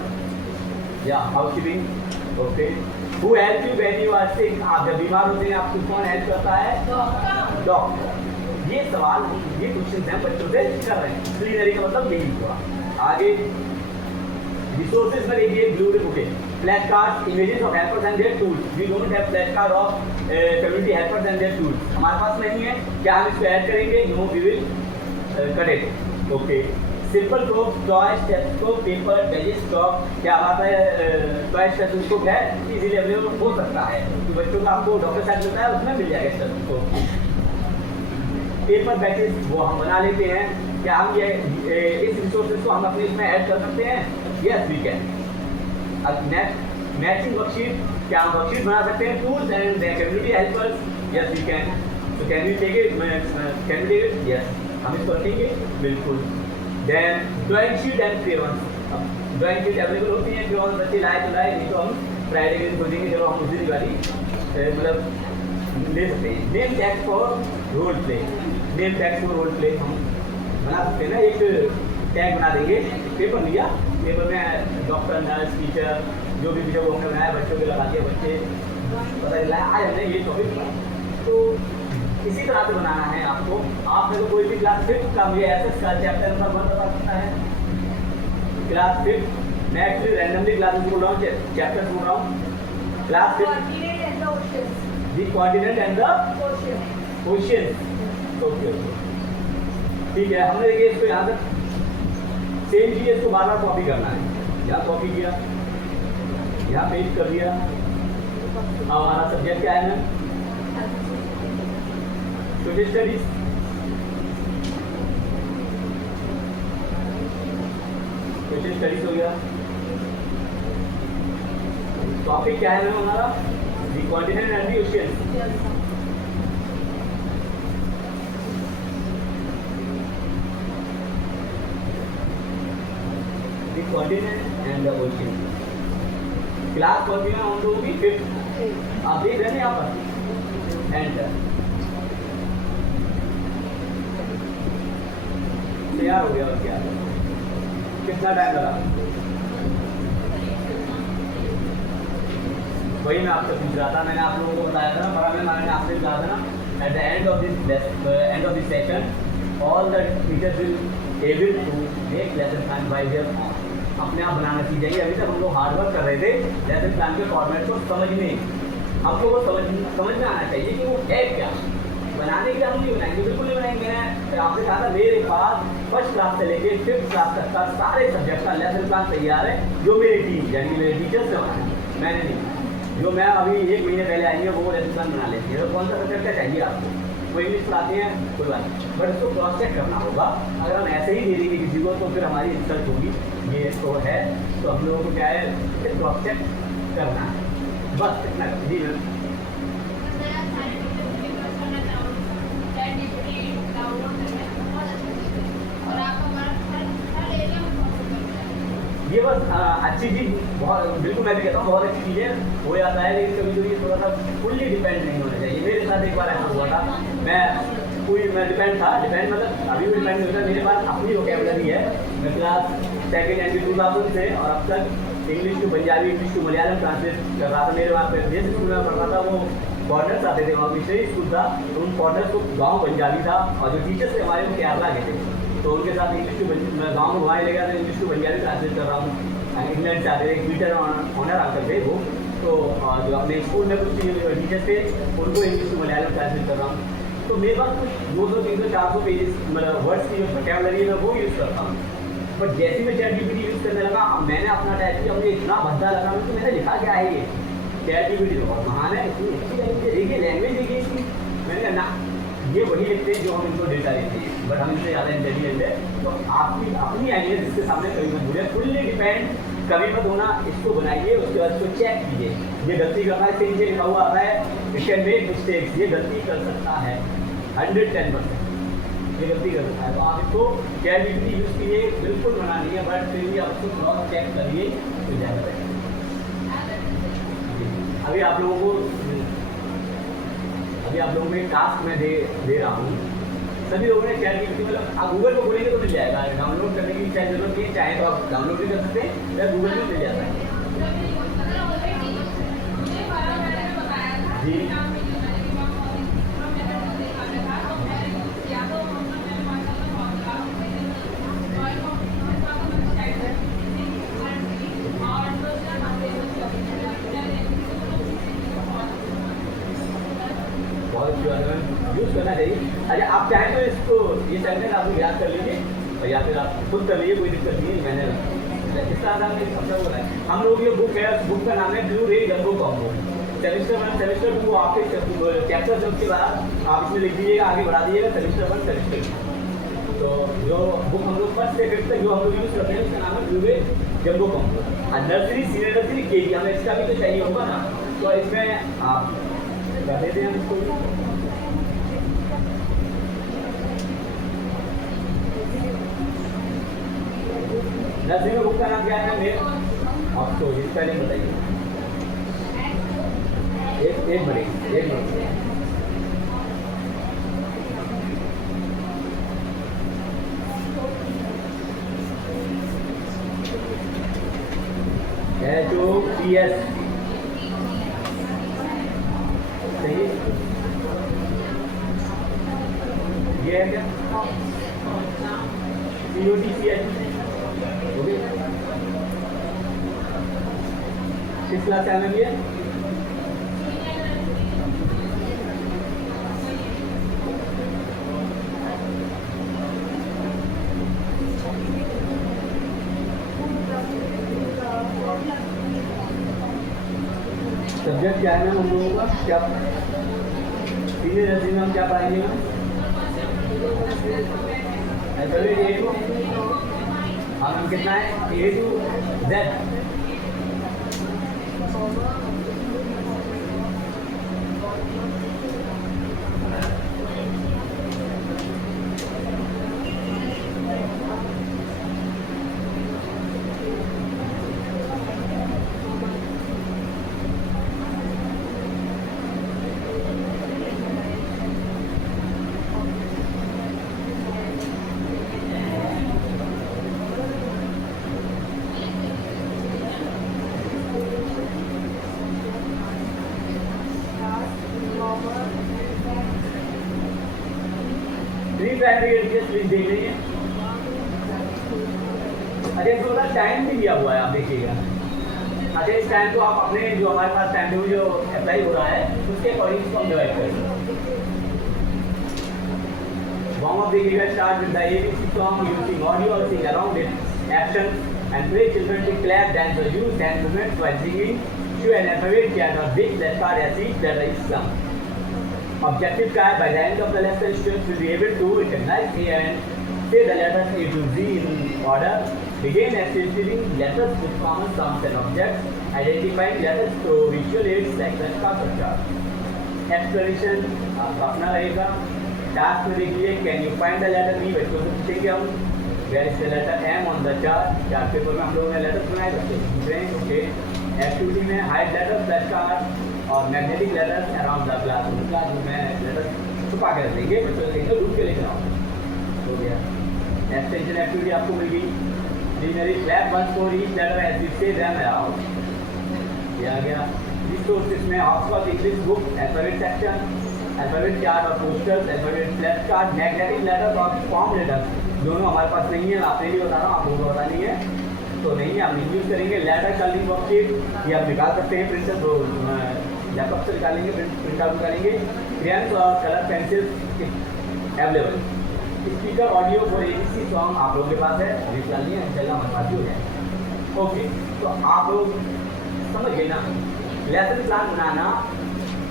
या housekeeping. Okay who help you when you are sick. आप जब बीमार होते हैं आपको कौन हेल्प करता है? डॉक्टर। ये सवाल ये क्वेश्चन हम बच्चों से कर रहे हैं। क्लीनरी का मतलब यही हुआ। आगे रिसोर्सेज में देखिए ब्लू बुक है, flash card, images of helpers and their tools. We don't have flash card of community helpers and their tools. हमारे पास नहीं है, क्या हम इसको ऐड करेंगे? No we will cut it. Okay simple soap, toy, stethoscope, paper, telescope. क्या बात है, टॉय स्टेथोस्कोप है, इजीली अवेलेबल हो सकता है तो बच्चों का आपको डॉक्टर साहब मिलता है उसमें मिल जाएगा स्टेथोस्कोप। पेपर बैचेस वो हम बना लेते हैं। क्या हम ये इस रिसोर्सेज को हम अपने इसमें ऐड कर सकते हैं? Yes we can. अब नेक्स्ट मैचिंग वर्कशीट, क्या हम वर्कशीट बना सकते हैं? Tools and community helpers, yes we can. तो can we take it? Can we take it? Yes हम इसको रखेंगे बिल्कुल। Then drawing sheet and crayons. अब ड्राइंग शीट अवेलेबल होती है, क्रेयॉन्स बच्चे लाए तो लाए, नहीं तो हम फ्राइडे के दिन खोजेंगे, चलो हम उसी वाली मतलब ले सकते हैं। Name tags for role play, name tags for role play हम बना सकते हैं ना। एक टैग बना देंगे, पेपर लिया, पेपर में डॉक्टर, नर्स, टीचर जो भी वीडियो हमने बनाया बच्चों के लगा दिया, बच्चे पता चला आज हमने ये टॉपिक पढ़ा। तो इसी तरह से बनाना है आपको। आपने तो कोई भी क्लास 5 का मुझे एसएस का चैप्टर नंबर 1 बता सकता है। क्लास 5 मैं एक्चुअली रैंडमली क्लासेस बोल रहा हूँ, चैप्टर बोल रहा हूँ। Class 5 the coordinate and the question. Okay ठीक है, हमने देखिए इसको यहाँ तक सेम चीज इसको बार बार कॉपी करना है। यहाँ कॉपी किया, यहाँ पेस्ट कर दिया। अब हमारा सब्जेक्ट क्या है ना? Social studies. सोशल स्टडीज हो गया। टॉपिक क्या है मैम हमारा? The continent and the ocean. The continent and the ocean. Class कौन सी है? हम लोगों की 5th। आप देख रहे हैं यहाँ पर एंटर तैयार हो गया। और क्या कितना टाइम लगा? वही मैं आपसे पूछ रहा था, मैंने आप लोगों को बताया था ना, बड़ा मैंने आपसे कहा था ना, at the end of this session all the teachers will able to make lesson plan by their own. अपने आप बनाना सीख जाएंगे। अभी तक हम लोग हार्ड वर्क कर रहे थे लेसन प्लान के फॉर्मेट को समझने, हम लोग को समझ में आना चाहिए कि वो है क्या। बनाने के लिए हम नहीं बनाएंगे, बिल्कुल नहीं बनाएंगे। मैंने आपसे कहा था मेरे पास 1st क्लास से लेके 5th क्लास तक का सारे सब्जेक्ट का लेसन प्लान तैयार है, जो मेरी टीम यानी कि मेरे टीचर्स ने बनाया, मैंने नहीं। जो मैं अभी 1 महीने पहले आएंगे वो लेसन प्लान बना लेती है। तो कौन सा सब्जेक्ट चाहिए आपको? वो इंग्लिश पढ़ाते हैं कोई बात नहीं, बट इसको क्रॉस चेक करना होगा। अगर हम ऐसे ही दे देंगे किसी को तो फिर हमारी इंसल्ट होगी। ये तो है, तो हम लोगों को क्या है, क्रॉस चेक करना है, बस इतना। जी मैम। ये बस अच्छी चीज़, बहुत बिल्कुल मैं भी कहता हूँ बहुत अच्छी चीज़ है, हो जाता है। लेकिन कभी कभी थोड़ा सा फुल्ली डिपेंड नहीं होना चाहिए। मेरे साथ एक बार ऐसा हुआ था, मैं डिपेंड था, डिपेंड मतलब अभी भी डिपेंड नहीं होता। मेरे पास अपनी वोकैबुलरी है। मैं क्लास 2nd एंड 2000 से और अब तक English to Punjabi, English to Malayalam translate कर रहा था। मेरे वहाँ पर जिस स्कूल में पढ़ रहा था वो फॉरनर्स आते थे, वहाँ मिशनरी स्कूल था, तो उन फॉरनर्स को गाँव पंजाबी था और जो टीचर्स थे हमारे वो केरला के थे, तो उनके साथ इंग्लिश टू गाँव में घुमाने लगा तो इंग्लिश टू पंजाबी ट्रांसलेट कर रहा हूँ। इंग्लैंड से आते थे, एक मीटर ऑनर अंकल थे वो, तो जो अपने स्कूल में कुछ टीचर्स थे उनको इंग्लिश टू मलयालम ट्रांसलेट कर रहा हूँ। तो मेरे पास कुछ 200, 300, 400 पेजेस मतलब वर्ड्स की जो वोकैबुलरी है वो यूज़ करता हूँ। बट जैसे मैं ChatGPT यूज़ करने लगा, मैंने अपना टाइप किया, मुझे इतना भद्दा लगा, तो मैंने लिखा क्या है ये ChatGPT तो बहुत महान है, इतनी अच्छी देखिए लैंग्वेज देखिए इसकी। मैंने कहा ना, ये वही लिखते हैं जो हम इनको डेटा देते हैं, बट हम इनसे ज़्यादा इंटेलिजेंट है। तो आपकी अपनी आइडिया जिसके सामने कभी मत भूलें, फुल्ली डिपेंड कभी मत होना, इसको बनाइए, उसके बाद इसको चेक कीजिए। ये गलती कर रहा है, इसके नीचे लिखा हुआ आता है इट कैन मेक मिस्टेक्स, ये गलती कर सकता है 110%, ये गलती कर सकता है। तो आप इसको ChatGPT यूज़ कीजिए, बिल्कुल मना नहीं है, बट फिर भी आप उसको क्रॉस चेक करिए तो ज़्यादा रहेगा। अभी आप लोगों को एक टास्क मैं दे रहा हूँ। सभी लोगों ने ChatGPT, मतलब आप गूगल को बोलेंगे तो मिल जाएगा, डाउनलोड करने की शायद जरूरत नहीं है, चाहे तो आप डाउनलोड भी कर सकते हैं या गूगल में मिल जाता है। जी बहुत अच्छी बात है, यूज़ करना चाहिए। अच्छा, आप चाहें तो इसको ये सेंटेंस आप लोग याद कर लीजिए और या फिर आप खुद कर लीजिए, कोई दिक्कत नहीं है। मैंने जिस तरह से समझा बोला है, हम लोग ये बुक है, बुक का नाम है ब्लू रे जंबो कॉम्बो। सेमेस्टर 1 सेमेस्टर 2 आपके चैप्टर जब के बाद आप इसमें लिख दीजिएगा, आगे बढ़ा दीजिएगा सेमेस्टर 1 सेमेस्टर 2। तो जो बुक हम लोग फर्स्ट से फिफ्थ तक जो हम लोग यूज़ करते हैं उसका नाम है ब्लू रे जंबो कॉम्बो। और नर्सरी सीनियर नर्सरी KG हमें इसका भी तो चाहिए होगा ना, तो इसमें आप कर देते हैं इसको। नर्सरी में बुक का नाम क्या है मेरे आपको ये पहले बताइए। एक मिनट HOPS सही, ये है क्या COTCH ओके। 6 क्लास है ये सब्जेक्ट क्या है मैम हम लोगों का, क्या सीनियर नर्सरी में हम क्या पढ़ाएंगे मैम? अल्फाबेट A to हम कितना है A to Z। प्लीज देख लीजिए। अच्छा इसको बता टाइम भी दिया हुआ है, आप देखिएगा। अच्छा इस टाइम को आप अपने जो हमारे पास टाइम टेबल जो अप्लाई हो रहा है उसके अकॉर्डिंग इसको हम डिवाइड करेंगे। वार्म अप देखिएगा, start with the ABC song using audio or sing along with action and play children to clap, dance or use hand movements while singing to an alphabet chant or big that part as each letter is sung. Objective का है by the end of the lesson students will be able to recognize and say the letters A to Z in order, begin associating letters with common sounds and objects, identifying letters through visual aids like the structure. Explanation आपका अपना रहेगा। Task में देखिए can you find the letter B, बच्चों से पूछेंगे हम where is the letter M on the chart. Chart paper में हम लोगों ने लेटर्स बनाए, बच्चे पूछ रहे हैं ओके। एक्टिविटी में हाइड लेटर्स फ्लैश कार्ड और magnetic letters around the class, उनका जो मैं लेटर्स छुपा कर देंगे, बच्चों से ढूंढ के लेकर आओ। हो गया एक्सटेंशन एक्टिविटी आपको मिल गई। Dictionary flap one for each letter as it says and around, ये आ गया। रिसोर्सेज में Oxford English book, alphabet section, alphabet chart और posters, alphabet flash card, magnetic letters और फॉर्म लेटर्स दोनों हमारे पास नहीं है। आपने भी बता रहा हूँ, आप लोगों को पता नहीं है तो नहीं है, हम यूज़ करेंगे। लेटर कलरिंग वर्कशीट ये आप निकाल सकते हैं, प्रिंटर तो लैपटॉप से निकालेंगे, प्रिंट आउट करेंगे। क्रेयंस और colour pencil available. Speaker audio for ABC song आप लोगों के पास है, निकाल लिया इंशाल्लाह हमारे पास भी हो जाए। ओके तो आप लोग समझ गए ना लेसन प्लान बनाना।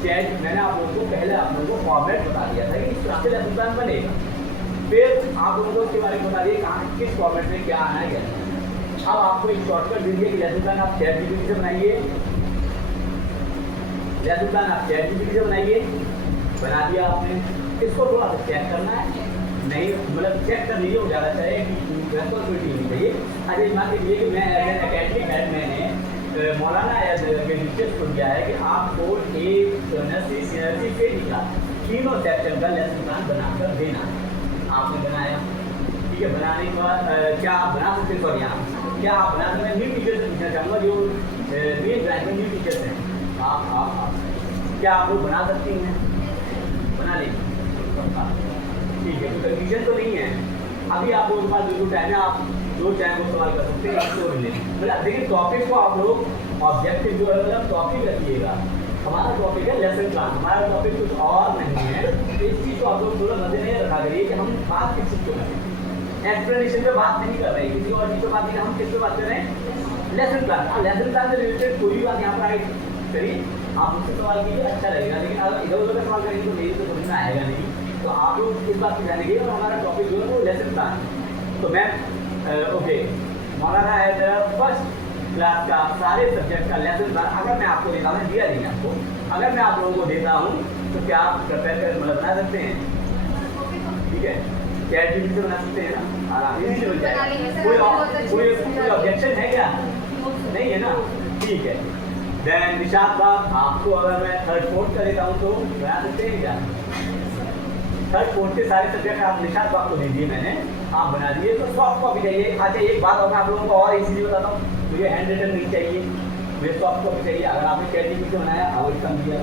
चैट मैंने आप लोगों को पहले आप लोगों को फॉर्मेट बता दिया था कि इस तरह से लेसन प्लान बनेगा, फिर आप लोगों को इसके बारे में बता दिए कहाँ किस फॉर्मेट में क्या आना है क्या। अब आपको एक शॉर्टकट दे दिया कि लेसन प्लान आप ChatGPT से बनाइए, लेसन प्लान आप ChatGPT से बनाइए, बना दिया आपने। इसको थोड़ा सा चेक करना है, नहीं मतलब चेक कर लीजिए, वो ज़्यादा चाहिए कि रेस्पॉन्सिबिलिटी होनी चाहिए। अच्छा मान लीजिए कि मैं एज एन एकेडमिक हेड मैंने मौलाना के टीचर्स को दिया है कि आपको एक नर्सरी सीनर्सी से निकला तीनों सेक्शन का लेसन प्लान बनाकर देना है। आपने बनाया, ठीक है, बनाने के बाद क्या आप बना सकते हैं? सॉरी यहाँ क्या आप बना सकते हैं? न्यू टीचर से पूछना चाहूँगा जो मेन ब्रांच में न्यू टीचर्स हैं, आप क्या आप लोग बना सकती हैं? बना लेंगे, ठीक है, कोई कंफ्यूजन तो नहीं है। अभी आप लोगों के पास बिल्कुल टाइम है, आप दो चाहे को सवाल कर सकते हैं, इसको रिलेटेड मतलब देखिए टॉपिक को आप लोग ऑब्जेक्टिव जो है मतलब टॉपिक रखिएगा। हमारा टॉपिक है लेसन प्लान, हमारा टॉपिक कुछ और नहीं है। तो इस चीज़ को आप लोग थोड़ा मद्देनजर रखा करिए कि हम बात किस चीज़ को करें, एक्सप्लेनेशन पे बात नहीं कर रहे हैं, किसी और चीज़ पे बात नहीं, हम किस पे बात कर रहे हैं? Lesson plan. अब लेसन प्लान से रिलेटेड कोई भी बात यहाँ पर आए करिए, आप मुझसे सवाल कीजिए, अच्छा लगेगा। लेकिन अगर इधर उधर का सवाल करेंगे तो मेरी तो समझ में आएगा नहीं। तो आप लोग इस बात को जानेंगे और हमारा टॉपिक जो है वो लेसन प्लान। तो मैम ओके, मौलाना एज फर्स्ट क्लास का सारे सब्जेक्ट का लेसन प्लान अगर मैं आपको देता हूँ, दिया नहीं आपको, अगर मैं आप लोगों को देता हूँ तो क्या आप प्रिपेयर कर मतलब बना सकते हैं? ठीक है, ChatGPT से बना सकते हैं ना, आराम इजी से बन जाएगा। कोई ऑब्जेक्शन है क्या? नहीं है ना, ठीक है। देन निशात बाब, आपको अगर मैं थर्ड फोर्थ का देता हूँ तो बना सकते हैं क्या? थर्ड फोर्थ के सारे सब्जेक्ट आप निशात बाब को दे दिए मैंने, आप बना दिए, तो सॉफ्ट कॉपी चाहिए। अच्छा एक बात और मैं आप लोगों को और इजीली बताता हूँ, मुझे हैंड रिटन नहीं चाहिए, मुझे सॉफ्ट कॉपी चाहिए। अगर आपने ChatGPT से बनाया अब कम दिया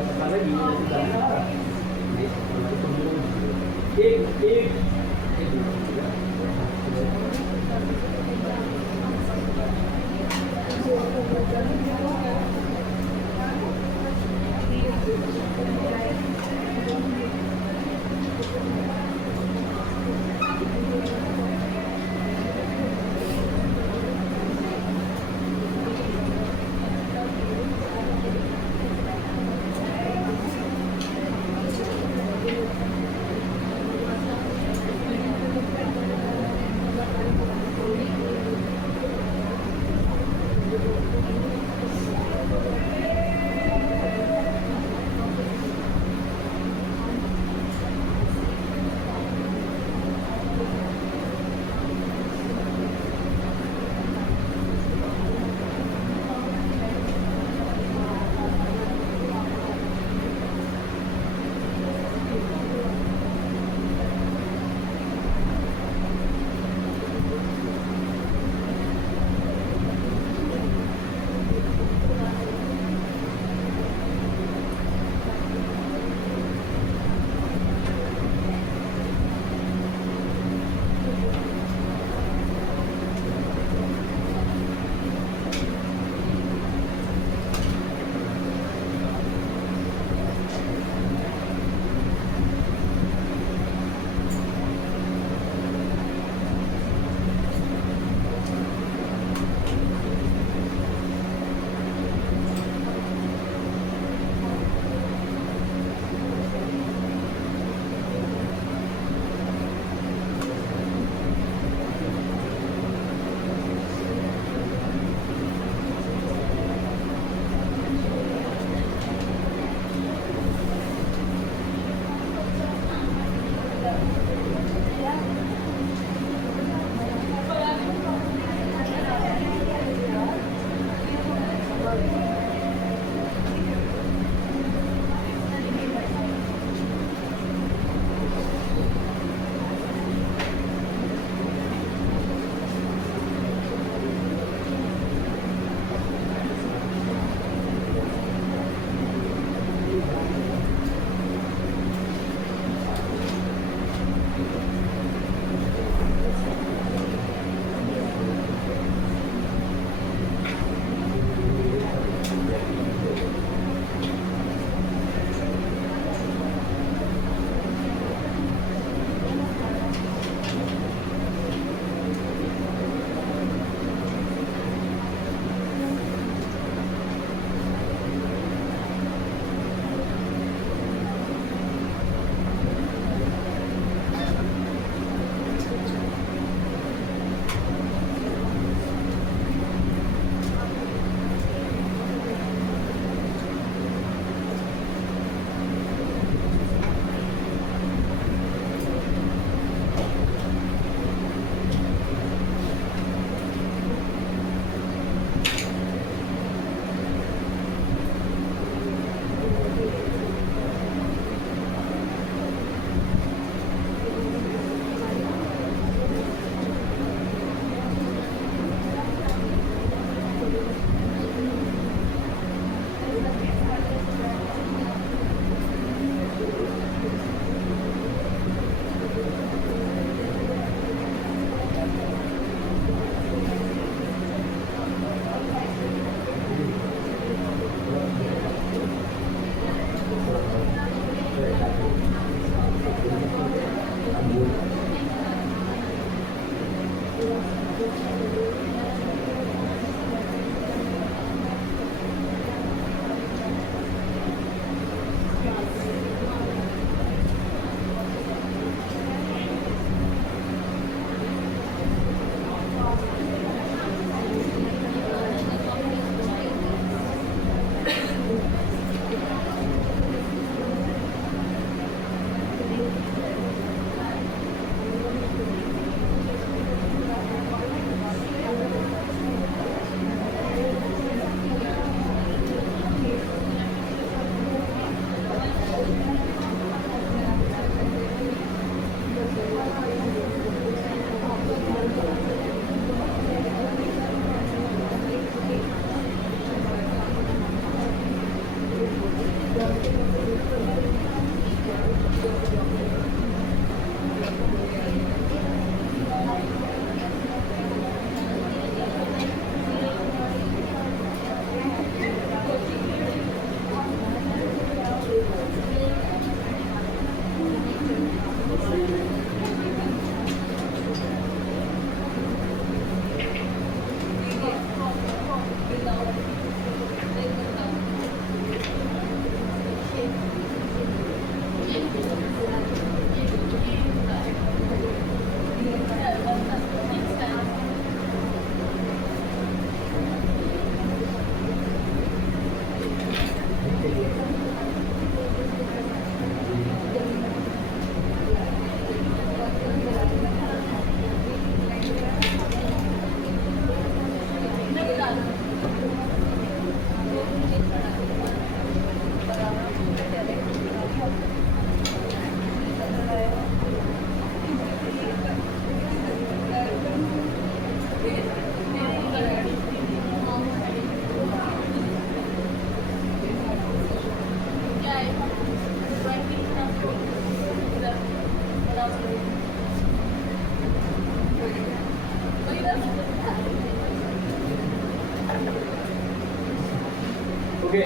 ओके,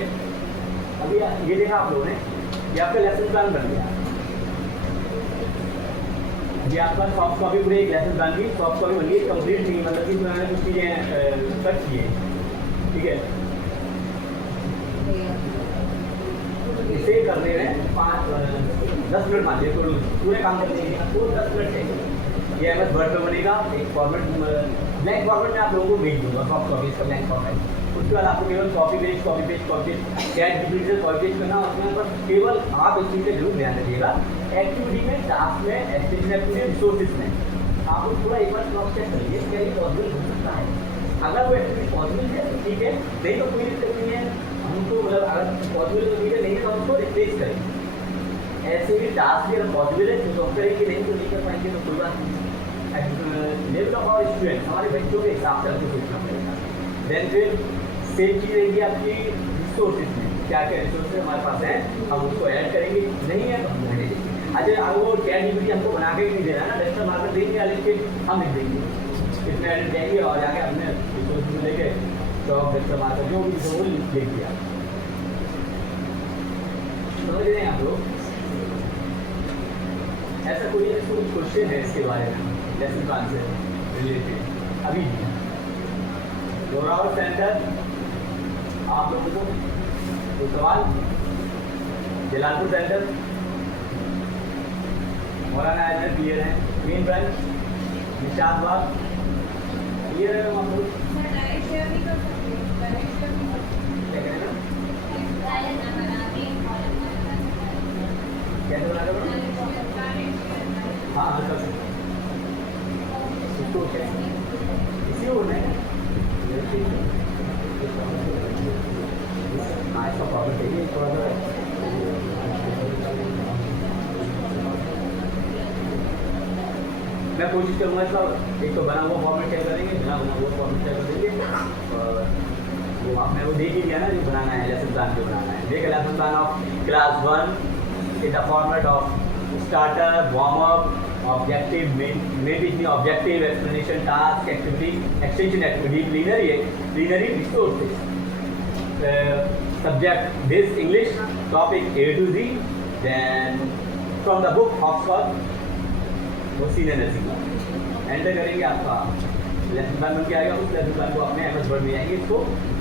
अभी ये देखा आप लोगों ने, ये आपका लेसन प्लान बन गया। ये आपका सॉफ्ट कॉपी पूरे एक लेसन प्लान की सॉफ्ट कॉपी बन गई, कंप्लीट नहीं, मतलब कि मैंने कुछ चीज़ें कट की है, ठीक है। इसे करने में 10 मिनट मान लीजिए, पूरे काम करने के लिए आपको 10 मिनट चाहिए। ये एमएस वर्ड पे बनेगा, एक फॉर्मेट ब्लैंक फॉर्मेट में आप लोगों को भेज दूंगा, सॉफ्ट कॉपी इसका ब्लैंक फॉर्मेट। उसके बाद आपको केवल कॉपी पेस्ट चैट जीपीटी से कॉपी पेस्ट करना, उसमें बस केवल आप इस चीज़ का जरूर ध्यान रखिएगा, एक्टिविटी में, टास्क में, एक्सटेंशन एक्टिविटी, रिसोर्सेज में आप थोड़ा एक बार क्रॉस चेक करिए क्या ये पॉसिबल हो सकता है। अगर वो एक्टिविटी पॉसिबल है तो ठीक है, नहीं तो कोई दिक्कत नहीं है, हमको मतलब अगर पॉसिबल तो ठीक है, नहीं तो हम उसको रिप्लेस करेंगे। ऐसे भी टास्क भी अगर पॉसिबल है तो सॉफ्टवेयर की नहीं तो नहीं कर पाएंगे तो कोई बात नहीं। लेवल ऑफ आवर स्टूडेंट, हमारे बच्चों के हिसाब से हमको सोचना पड़ेगा। देन फिर सेम चीज़ रहेगी आपकी रिसोर्सेज में, क्या क्या रिसोर्सेज हमारे पास हैं, हम उसको ऐड करेंगे, नहीं है तो हम रहने देंगे। अच्छा, अगर वो चैट जीपीटी हमको बना के नहीं देना ना, डेस्कटॉप मार्कर देंगे या लिख के हम लिख देंगे, इसमें एडिट देंगे और जाके अपने रिसोर्स में लेके तो डेस्कटॉप मार्कर जो भी वो लिख दिया। समझ रहे हैं आप लोग? ऐसा कोई क्वेश्चन है इसके बारे में लेसन प्लान से रिलेटेड? अभी जोरावर सेंटर आप लोगों को कोई सवाल? जलालपुर सेंटर मौलाना आजमल क्लियर है, मेन ब्रांच निशात बाग क्लियर है हम लोग? डायरेक्ट शेयर नहीं कर सकते, डायरेक्ट शेयर नहीं कर सकते। क्या करें ना, कैसे बना कर हाँ हाँ कर सकते इसको क्या इसी हो रहे हैं हाँ, इसका प्रॉब्लम चाहिए थोड़ा सा। मैं कोशिश करूँगा इसका एक तो बना हुआ फॉर्मेट शेयर करेंगे, बिना बना हुआ फॉर्मेट शेयर कर देंगे, और वो आपने वो देख ही लिया ना जो बनाना है, लेसन प्लान जो बनाना है। देखिए lesson plan of class 1 in the format of starter, warm up, objective, main objective, explanation, task, activity, extension activity, plenary resources, subject based English, topic A to Z, then from the book Oxford, वो senior nursing enter करेंगे, आपका lesson plan बन के आएगा। उस lesson plan को अपने MS word में जाएंगे, इसको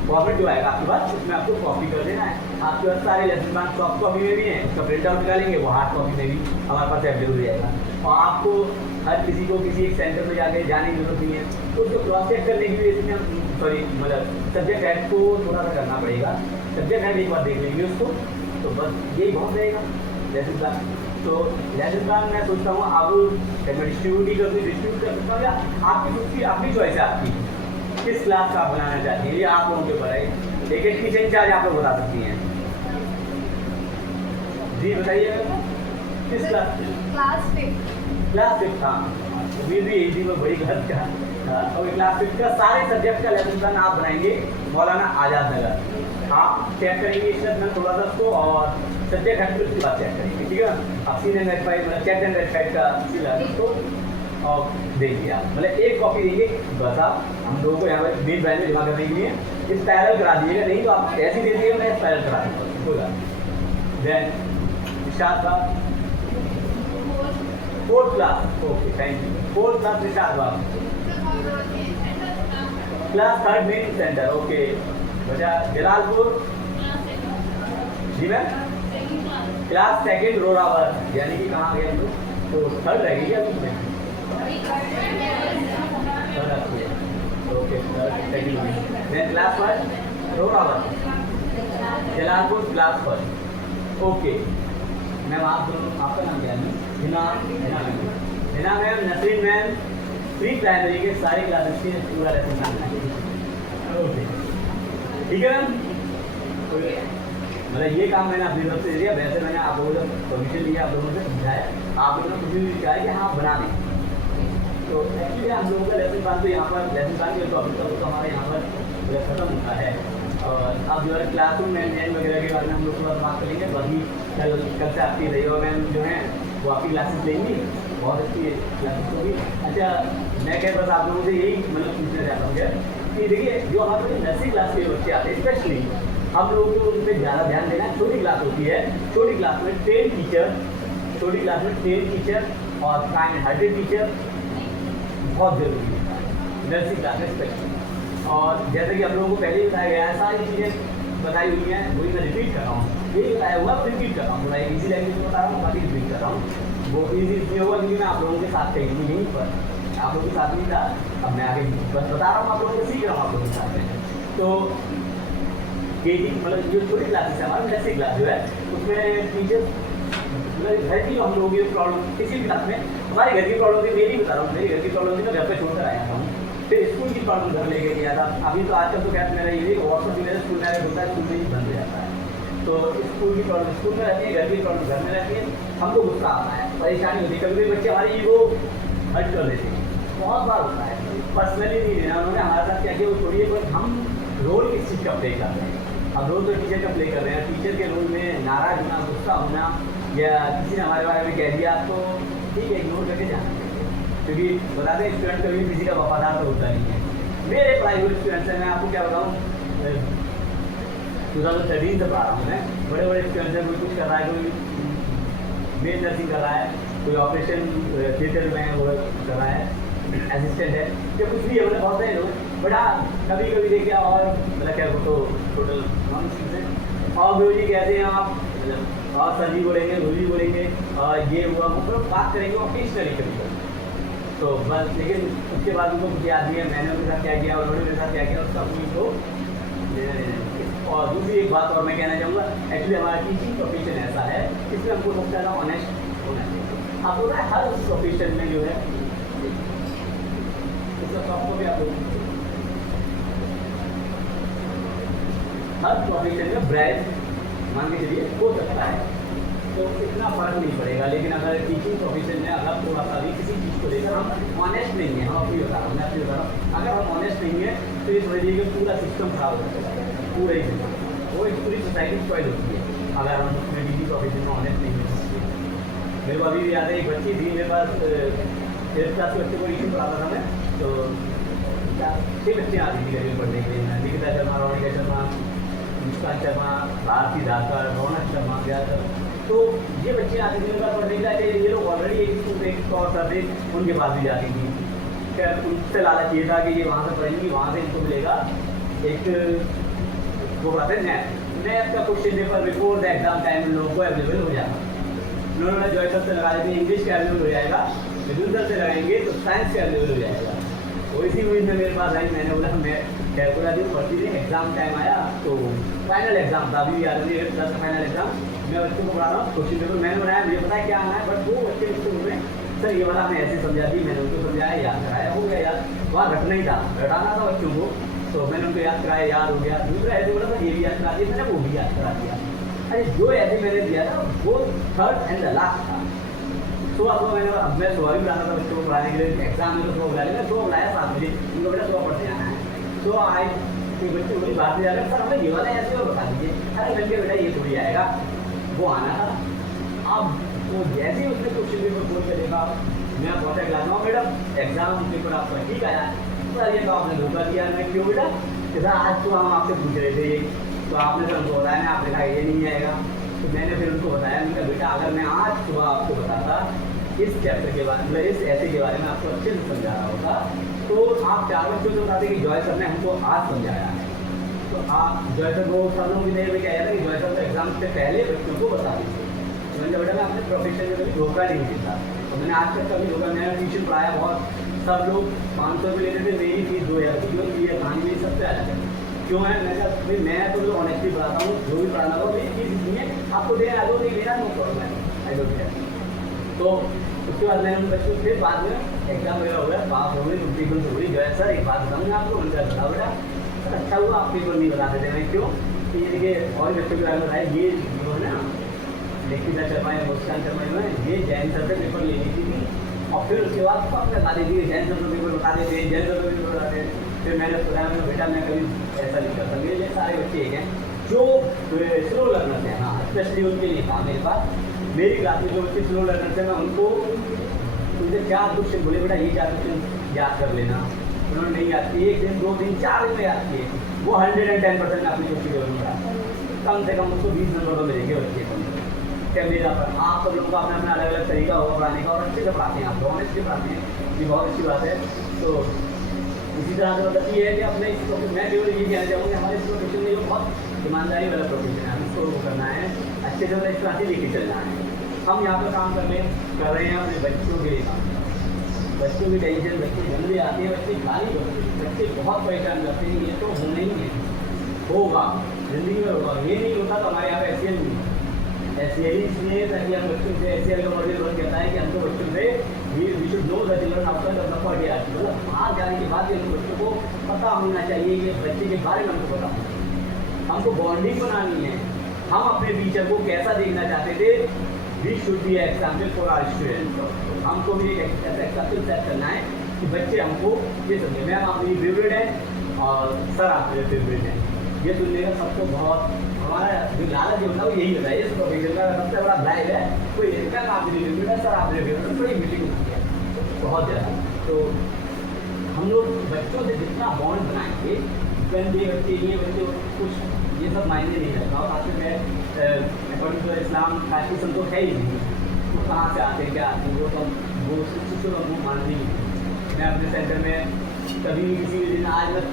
फॉर्मेट जो आएगा आपके पास उसमें आपको कॉपी कर देना है। आपके पास सारे लेसन प्लान सॉफ्ट कॉपी में भी हैं, उसका प्रिंट आउट निकालेंगे, वो हार्ड कॉपी में भी हमारे पास अवेलेबल हो जाएगा। और आपको हर किसी को किसी एक सेंटर में जाके जाने की जरूरत नहीं है, तो उसको क्रॉस चेक करने के लिए इसमें मतलब सब्जेक्ट हेड को थोड़ा सा करना पड़ेगा। सब्जेक्ट हेड एक बार देख लेंगे उसको, तो बस यही बहुत रहेगा लेसन प्लान। तो लेसन प्लान मैं सोचता हूँ आप डिस्ट्रीब्यूट ही डिस्ट्रीब्यूट कर सकता हूँ, या आपकी खुद की अपनी चॉइस है, आपकी किस क्लास का आप बनाना चाहती हैं, ये आप लोगों के ऊपर है। लेकिन टीचर इंचार्ज आप लोग बता सकती हैं। जी बताइए किस क्लास? क्लास 5। क्लास 5, हाँ भी यही मैं बड़ी गलत कहा। और क्लास 5 का सारे सब्जेक्ट का लेसन प्लान आप बनाएंगे मौलाना आज़ाद नगर। आप चेक करेंगे इसमें थोड़ा सा उसको, और सब्जेक्ट हेड उसकी बात चेक करेंगे, ठीक है। आप सीन एंड वेरीफाइड मतलब चेक एंड वेरीफाइड का उसको और देंगे आप, मतलब एक कॉपी देंगे बस। आप हम लोगों को यहाँ पर मेन ब्रांच में जमा करने के लिए इस पैरल करा दीजिएगा, नहीं तो आप ऐसे ही दे दीजिएगा, मैं इस पैरल करा दूँगा होगा। Then Nishat Bagh 4th class, okay thank you. 4th class Nishat Bagh, class 3rd main centre, okay बचा जलालपुर जी मैम, क्लास 2nd रोरावर, यानी कि कहाँ गए हम लोग, तो 3rd रहेगी क्या उसमें? Okay 3rd 2nd then class 1 Rorawar, Jalalpur class 1, okay ma'am. आप दोनों, आपका नाम क्या है? Hina ma'am, Nasreen ma'am, pre primary के सारे क्लासेस की पूरा लेसन प्लान, ओके ठीक है मैम। मतलब ये काम मैंने अपनी तरफ से दे दिया, वैसे मैंने आप लोगों से परमिशन लिया, आप लोगों से समझाया, आप लोगों ने कुछ भी कहा कि हाँ बना दें। तो एक्चुअली हम लोगों का लेसन प्लान तो यहाँ पर लेसन प्लान जो टॉपिक था वो तो हमारे यहाँ पर खत्म होता है। और अब जो है क्लासरूम मैनेजमेंट वगैरह के बारे में हम लोग थोड़ा बात करेंगे। बाकी कल से आपकी रही मैम जो है वो आपकी क्लासेस लेंगी, बहुत अच्छी क्लासेस होगी। अच्छा मैं कह बस आप लोगों से यही मतलब पूछना चाहता हूँ कि देखिए जो हमारे नर्सिंग क्लास के बच्चे आते हैं, स्पेशली हम लोगों को उन पर ज़्यादा ध्यान देना है। छोटी क्लास होती है, छोटी क्लास में ट्रेन टीचर, छोटी क्लास में ट्रेन टीचर और काइंड हार्टेड टीचर बहुत ज़रूरी होता है नर्सिंग क्लास में स्पेशली। और जैसे कि हम लोगों को पहले ही बताया गया है, सारी चीज़ें बताई हुई हैं, वही मैं रिपीट कर रहा हूँ, यही बताया हुआ रिपीट कर रहा हूँ, थोड़ा इजी लैंग्वेज में बता रहा हूँ, बाकी रिपीट कर रहा हूँ। वो इजी इसलिए होगा क्योंकि मैं आप लोगों के साथ कहीं हूँ यहीं पर, आप लोगों के साथ नहीं था, अब मैं आगे बस बता रहा हूँ, आप लोगों को सीख रहा हूँ आप लोगों के साथ में। तो केजी मतलब जो छोटी क्लासेस है हमारा नर्सिंग क्लास जो है उसमें टीचर मतलब घर की हम लोगों की प्रॉब्लम किसी भी क्लास में, हमारे घर की प्रॉब्लम थी, मेरी बता रहा हूँ, मेरी घर की प्रॉब्लम थी, मैं घर पे छोड़कर आया था, फिर स्कूल की प्रॉब्लम घर लेके गया था। अभी तो आजकल तो क्या मेरा ये व्हाट्सअप मेरा स्कूल में होता है, स्कूल में ही बंद हो जाता है। तो स्कूल की प्रॉब्लम स्कूल में रहती है, घर की प्रॉब्लम घर में रहती है, हमको गुस्सा आता है, परेशानी होती है, कभी कभी बच्चे हमारी ईगो हर्ट कर देते हैं, बहुत बार होता है। पर्सनली नहीं लेना, उन्होंने हमारे साथ क्या किया वो छोड़िए, पर हम रोल किस चीज़ का प्ले कर रहे हैं, हम रोल तो टीचर का प्ले कर रहे हैं। टीचर के रोल में नाराज होना, गुस्सा होना, या किसी ने हमारे बारे में कह दिया तो ठीक है, इग्नोर करके जाना चाहिए, क्योंकि बताते हैं स्टूडेंट कभी किसी का वफादार तो होता नहीं है। मेरे पढ़ाई हुए स्टूडेंट्स हैं, मैं आपको क्या बताऊँ, 2013 से पढ़ा रहा हूँ मैं, बड़े बड़े स्टूडेंट्स हैं, कोई कुछ कर रहा है, कोई मेन नर्सिंग कर रहा है, कोई ऑपरेशन थिएटर में वो कर रहा है, असिस्टेंट है, या कुछ भी है, मतलब बहुत सारे लोग। बट हाँ कभी कभी देखिए, और मतलब क्या वो तो टोटल नॉन है, और गुरु जी कहते हैं आप, और सर जी बोलेंगे, गुरु जी बोलेंगे, ये हुआ मतलब बात करेंगे ऑकेशनली कभी तो बस। लेकिन उसके बाद उनको कुछ याद नहीं है मैंने उनके साथ क्या किया और उन्होंने मेरे साथ क्या किया, उसका कोई को लेना देना। और दूसरी एक बात और मैं कहना चाहूँगा, एक्चुअली हमारा टीचिंग प्रोफेशन ऐसा है, इसमें हमको सबसे ज़्यादा ऑनेस्ट होना चाहिए। आप होता है हर प्रोफेशन में जो है, सबको भी आप हर प्रोफेशन में ब्राइट मान के चलिए हो सकता है, तो इतना फर्क नहीं पड़ेगा। लेकिन अगर टीचिंग प्रोफेशन में अगर थोड़ा सा भी किसी चीज़ को लेकर हम ऑनेस्ट नहीं है, हम अपनी बता रहा हूँ, मैं अपनी बता रहा हूँ, अगर हम ऑनेस्ट नहीं है तो ये समझिए कि पूरा सिस्टम खराब हो जाता है, पूरे ही वो एक पूरी सोसाइटी स्पॉइल होती है अगर हम उसमें टीचिंग प्रोफेशन में ऑनेस्ट नहीं है। मेरे को अभी भी याद है, एक बच्ची थी मेरे पास, 8th क्लास के बच्चे को ट्यूशन पढ़ाता था मैं, तो 6 बच्चे आती थी गरीब पढ़ने के लिए, निकिता शर्मा, रोनिका शर्मा, मुस्कान शर्मा, भारती धाकर, रौनक शर्मा, ज्यादातर। तो ये बच्चे आते थे मेरे पास पढ़ने के लिए, ये लोग ऑलरेडी एक स्कूल एक और सर थे, उनके पास भी जाती थी। खैर उनसे लालच ये था कि ये वहाँ से पढ़ेंगी, वहाँ से इनको मिलेगा एक वो बात है नैप का question paper before the exam time उन लोगों को अवेलेबल हो जाता। उन्होंने जॉय सर से लगा देते, इंग्लिश का अवेलेबल हो जाएगा, मिथुन सर से लगाएंगे तो साइंस का अवेलेबल हो जाएगा। तो इसी उम्मीद में मेरे पास आई, मैंने बोला मैं कैलकुलेट दी पढ़ती थी, एग्जाम टाइम आया तो फाइनल एग्जाम था, अभी याद नहीं 8th क्लास का फाइनल एग्जाम, मैं बच्चों को पढ़ा रहा हूँ, क्वेश्चन पेपर मैंने बनाया, मुझे पता है क्या आना है, बट वो बच्चे मुझसे बोल रहे हैं सर ये वाला मैं ऐसे समझा दी, मैंने उनको समझाया, याद कराया, हो गया याद, वहाँ रटना ही था, रटाना था बच्चों को, तो मैंने उनको याद कराया, याद हो गया। दूसरा ऐसे बोला था ये भी याद करा दिया, मैंने वो भी याद करा दिया। अरे जो ऐसे मैंने दिया था वो 3rd एंड द लास्ट था। तो अब मैंने अब मैं सुबह भी बुलाना था बच्चों को पढ़ाने के लिए, एग्जाम में तो सुबह बुला लिया, सुबह बुलाया 7 बजे, उनको बेटा सुबह पढ़ते आना है। तो आए कोई बच्चे बोली बात नहीं जा रहे, सर हमें ये वाला ऐसे और बता दीजिए, अरे बच्चे बेटा ये थोड़ी आएगा, वो आना था। अब तो जैसे ही उसने क्वेश्चन पेपर खोल के देखा, मैं पहुँचा क्लास में, मैडम एग्जाम पेपर आपका ठीक आया, सर ये तो आपने धोखा दिया। मैं क्यों बेटा, सर आज तो हम आपसे पूछ रहे थे ये, तो आपने सर हमको बताया ना, आपने कहा ये नहीं आएगा। तो मैंने फिर उनको बताया, मैंने कहा बेटा अगर मैं आज सुबह आपको बताता इस चैप्टर के बारे में, इस ऐसे के बारे में आपको अच्छे से समझा रहा होता, तो आप 4 बच्चों को बताते कि जॉय सर ने हमको आज समझाया है। तो आप जॉय सर को सब लोगों की देर में क्या था कि जॉय सर तो एग्जाम से पहले बच्चों को बता दीजिए। तो मैंने बेटा मैं अपने प्रोफेशन में कभी धोखा नहीं देता, तो मैंने आज तक कभी धोखा, मैंने ट्यूशन पढ़ाया बहुत, सब लोग 500 रुपये लेते थे, मेरी फीस 2000 रुपये, ये कहानी मेरी सबसे अलग है। क्यों है, मैं भाई मैं तो ऑनेस्टली पढ़ाता हूँ, जो भी पढ़ाना हो मेरी फीस इतनी है, आपको देना है, नहीं देना नो प्रॉब्लम है, आई डोंट केयर। तो उसके बाद मैंने उन बच्चों से बाद में एग्जाम वगैरह हो गया, पास हो गई, पेपर हो गई, जो है सर एक बात बताऊँगा आपको, उनका बताओ बेटा, सर अच्छा हुआ आप पेपर नहीं बता देते। मैं क्यों, ये देखिए और बच्चों के बारे में बताया, ये जो है ना निकिता शर्मा या मुस्कान शर्मा जो है, ये जैन सर से पेपर ले ली थी, और फिर उसके बाद सब बता देती है, जैन सर से पेपर बता देते हैं, जैन सर से पेपर बताते हैं। फिर मैंने बताया, मैंने बेटा मैं कभी ऐसा नहीं करता, मेरे सारे बच्चे एक हैं जो स्लो लर्नर थे, हाँ स्पेशली उनके लिए था मेरे पास, मेरी क्लास में जो बच्चे स्लो लर्नर थे, मैं उनको उनसे 4 क्वेश्चन बोले बेटा ये 4 क्वेश्चन याद कर लेना, उन्होंने नहीं याद किए, 1 दिन 2 दिन 4 दिन में याद किए। वो 110% में अपनी कोशिश करूँगा, कम से कम उसको 20 नंबर तो मिलेंगे बच्चे को। क्या मेरा पर आप सब लोगों का अपना अपना अलग अलग तरीका होगा पढ़ाने का, और अच्छे से पढ़ाते हैं आप, ऑनेस्टली पढ़ाते हैं, ये बहुत अच्छी बात है। तो इसी तरह से मतलब ये है कि अपने इसको मैं केवल ये कहना चाहूँगा, हमारे इस प्रोफेशन में जो बहुत ईमानदारी वाला प्रोफेशन है, इसको वो करना है अच्छे से, मतलब इसको आगे लेके चलना है। हम यहाँ पर काम कर रहे हैं अपने बच्चों के लिए काम। बच्चों की टेंशन, बच्चे जल्दी आते हैं, बच्चे गाली होते हैं, बच्चे बहुत परेशान करते हैं, ये तो होना ही है, होगा जिंदगी में होगा। ये नहीं होता तो हमारे यहाँ पे SCL नहीं, SCL इसलिए ताकि हम बच्चों से, SCL का मॉडल लोन कहता है कि हमको बच्चों से we should know the children outside of the body, मतलब बाहर जाने के बाद बच्चों को पता होना चाहिए कि बच्चे के बारे में हमको पता होना, हमको बॉन्डिंग बनानी है। हम अपने टीचर को कैसा देखना चाहते थे, we should be example for our students. हमको भी एक ऐसा एग्जाम्पल सेट करना है कि बच्चे हमको ये समझे, मैम आप मेरी फेवरेट है और सर आप मेरे फेवरेट हैं। ये सुनने का सबको बहुत, हमारा जो लालच होता है वो यही होता है, ये प्रोफेशन का सबसे बड़ा ड्राइव है। कोई मैम आप मेरी फेवरेट है, सर आप मेरे फेवरेट है, थोड़ी मीटिंग होती है बहुत ज़्यादा। तो हम लोग बच्चों से जितना बॉन्ड बनाएंगे, ये बच्चे कुछ ये सब मायने नहीं रखता। और आपसे मैं अकॉर्डिंग टू इस्लाम काशी संतोष है ही नहीं, वो तो कहाँ से आते हैं क्या आते हैं, वो तो वो शिशु हमको मानते ही नहीं। मैं अपने सेंटर में कभी किसी भी दिन, आज मैं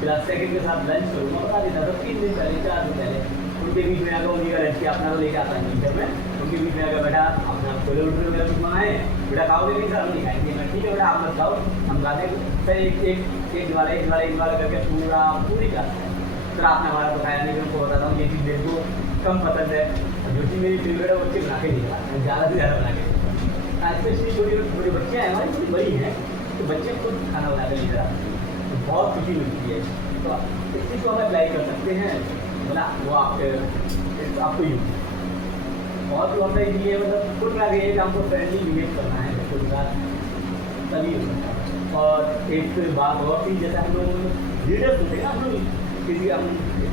क्लास सेकंड के साथ लंच करूँगा, बता देता था 3 दिन पहले 4 दिन पहले उनके बीच में आकर उन्हीं का लंच किया, अपना तो लेके आता है टीचर में, उनके बीच में आकर बेटा अपना छोले भटूरे मेरा कुछ मंगाए, बेटा खाओगे नहीं सर हम नहीं खाएंगे, मैं ठीक है बेटा आप मत खाओ हम खाते सर, एक वाला करके पूरी क्लास है। सर आपने हमारा तो खाया नहीं, उनको बताता हूँ ये चीज़ मेरे को कम पसंद है, जो चीज़ मेरी फेवरेट है वो अच्छी बना के नहीं खाते, ज़्यादा से ज़्यादा बना के। स्पेशली छोटे बच्चे हैं हमारी, थोड़ी बड़ी हैं, तो बच्चे खुद खाना बनाते नहीं कराते, तो बहुत खुशी मिलती है। तो इस चीज़ को हम अप्लाई कर सकते हैं, बोला वो आपको यूज। और भी होता है ये, मतलब कुल मिला के हमको फ्रेंडली बिहेव करना है बच्चों के साथ, तभी होता है। और एक बात और थी, जैसे हम लोग लीडर्स होते हैं ना, हम लोग किसी हम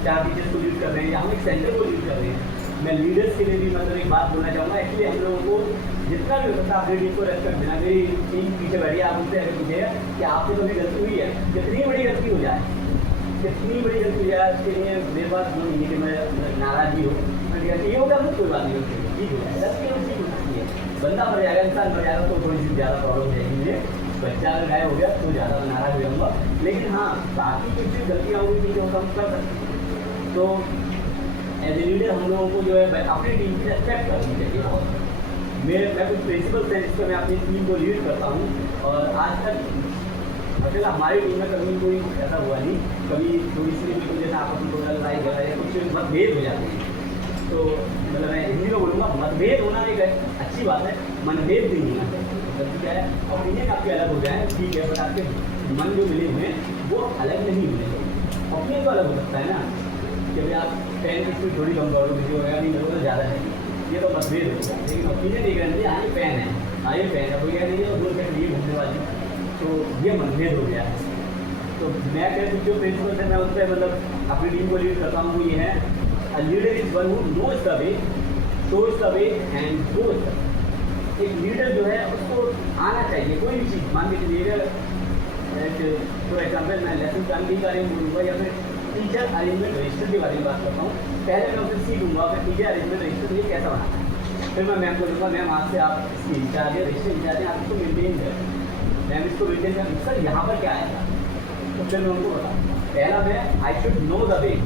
4 टीचर्स को लीड कर रहे हैं या हम एक सेंटर को लीड कर रहे हैं, मैं लीडर्स के लिए भी मतलब एक बात बोलना चाहूँगा। एक्चुअली हम लोगों को जितना भी हो सकता है अपने टीम को रेस्पेक्ट देना। मेरी टीम पीछे बैठी, आप उनसे अगर पूछिएगा कि आपसे कभी गलती हुई है, कितनी बड़ी गलती हो जाए, कितनी बड़ी गलती हो जाए, उसके लिए मेरे पास वो नहीं है कि मैं नाराज़गी हो, मैं ये होगा तो कोई बात नहीं होती, ठीक हो जाए, गलती ठीक हो सकती है। बंदा मर जाएगा, इंसान मर जाएगा तो थोड़ी सी ज़्यादा प्रॉब्लम जाएगी मुझे, बच्चा अगर गायब हो गया तो ज़्यादा नाराज़ हो जाऊँगा, लेकिन हाँ बाकी कुछ भी गलतियाँ होंगी ठीक है वो हम कर सकते हैं। तो एज ए लीडर हम लोगों को जो है अपनी टीम की रेस्पेक्ट करनी चाहिए। मैं कुछ प्रिंसिपल्स हैं जिस पर मैं अपनी टीम को लीड करता हूँ, और आज तक अकेला हमारी टीम में कभी कोई ऐसा हुआ नहीं, कभी थोड़ी सी भी कुछ जैसा आपस में लड़ाई झगड़ा या कुछ मतभेद हो जाते हैं, तो मतलब मैं हिंदी में बोलूँगा मतभेद होना एक अच्छी बात है, मनभेद नहीं होना चाहिए। मतलब क्या है, ओपिनियन आपके अलग हो जाए ठीक है, बट आपके मन जो मिले हुए हैं वो अलग नहीं मिले, ओपिनियन तो अलग हो सकता है ना, कि भाई आप 10 की स्पीड थोड़ी कम करो, किसी वगैरह नहीं करो तो ज़्यादा नहीं, ये तो मतभेद हो गया। लेकिन ओपिनियन एक रहती है, हाँ ये पेन है, हाँ ये पेन है, कोई नहीं है 2 सेकंड ये घूमने वाली, तो ये मतभेद हो गया है। तो मैं कहते जो प्रिंसिपल है मैं उस पर मतलब अपनी टीम को लीड करता हूँ, वो ये है A leader is one who knows the way, shows the way and goes the way। एक लीडर जो है उसको आना चाहिए कोई भी चीज़, मान के चलिएगा फॉर एग्जाम्पल मैं लेसन प्लान के बारे में बोलूँगा या फिर टीचर अरेंजमेंट रजिस्टर के बारे में बात करता हूँ। पहले मैं उसे सीखूँगा फिर टीचर अरेंजमेंट रजिस्टर ये कैसा बनाना है, फिर मैं मैम को बोलूँगा मैम आज से आप इसकी इंचार्ज है, रजिस्टर इंचार्ज है, आप इसको मेनटेन करें, मैम इसको मेनटेन करें, सर यहाँ पर क्या आएगा, तो फिर मैं उनको बताऊँ पहला मैं I should know the way,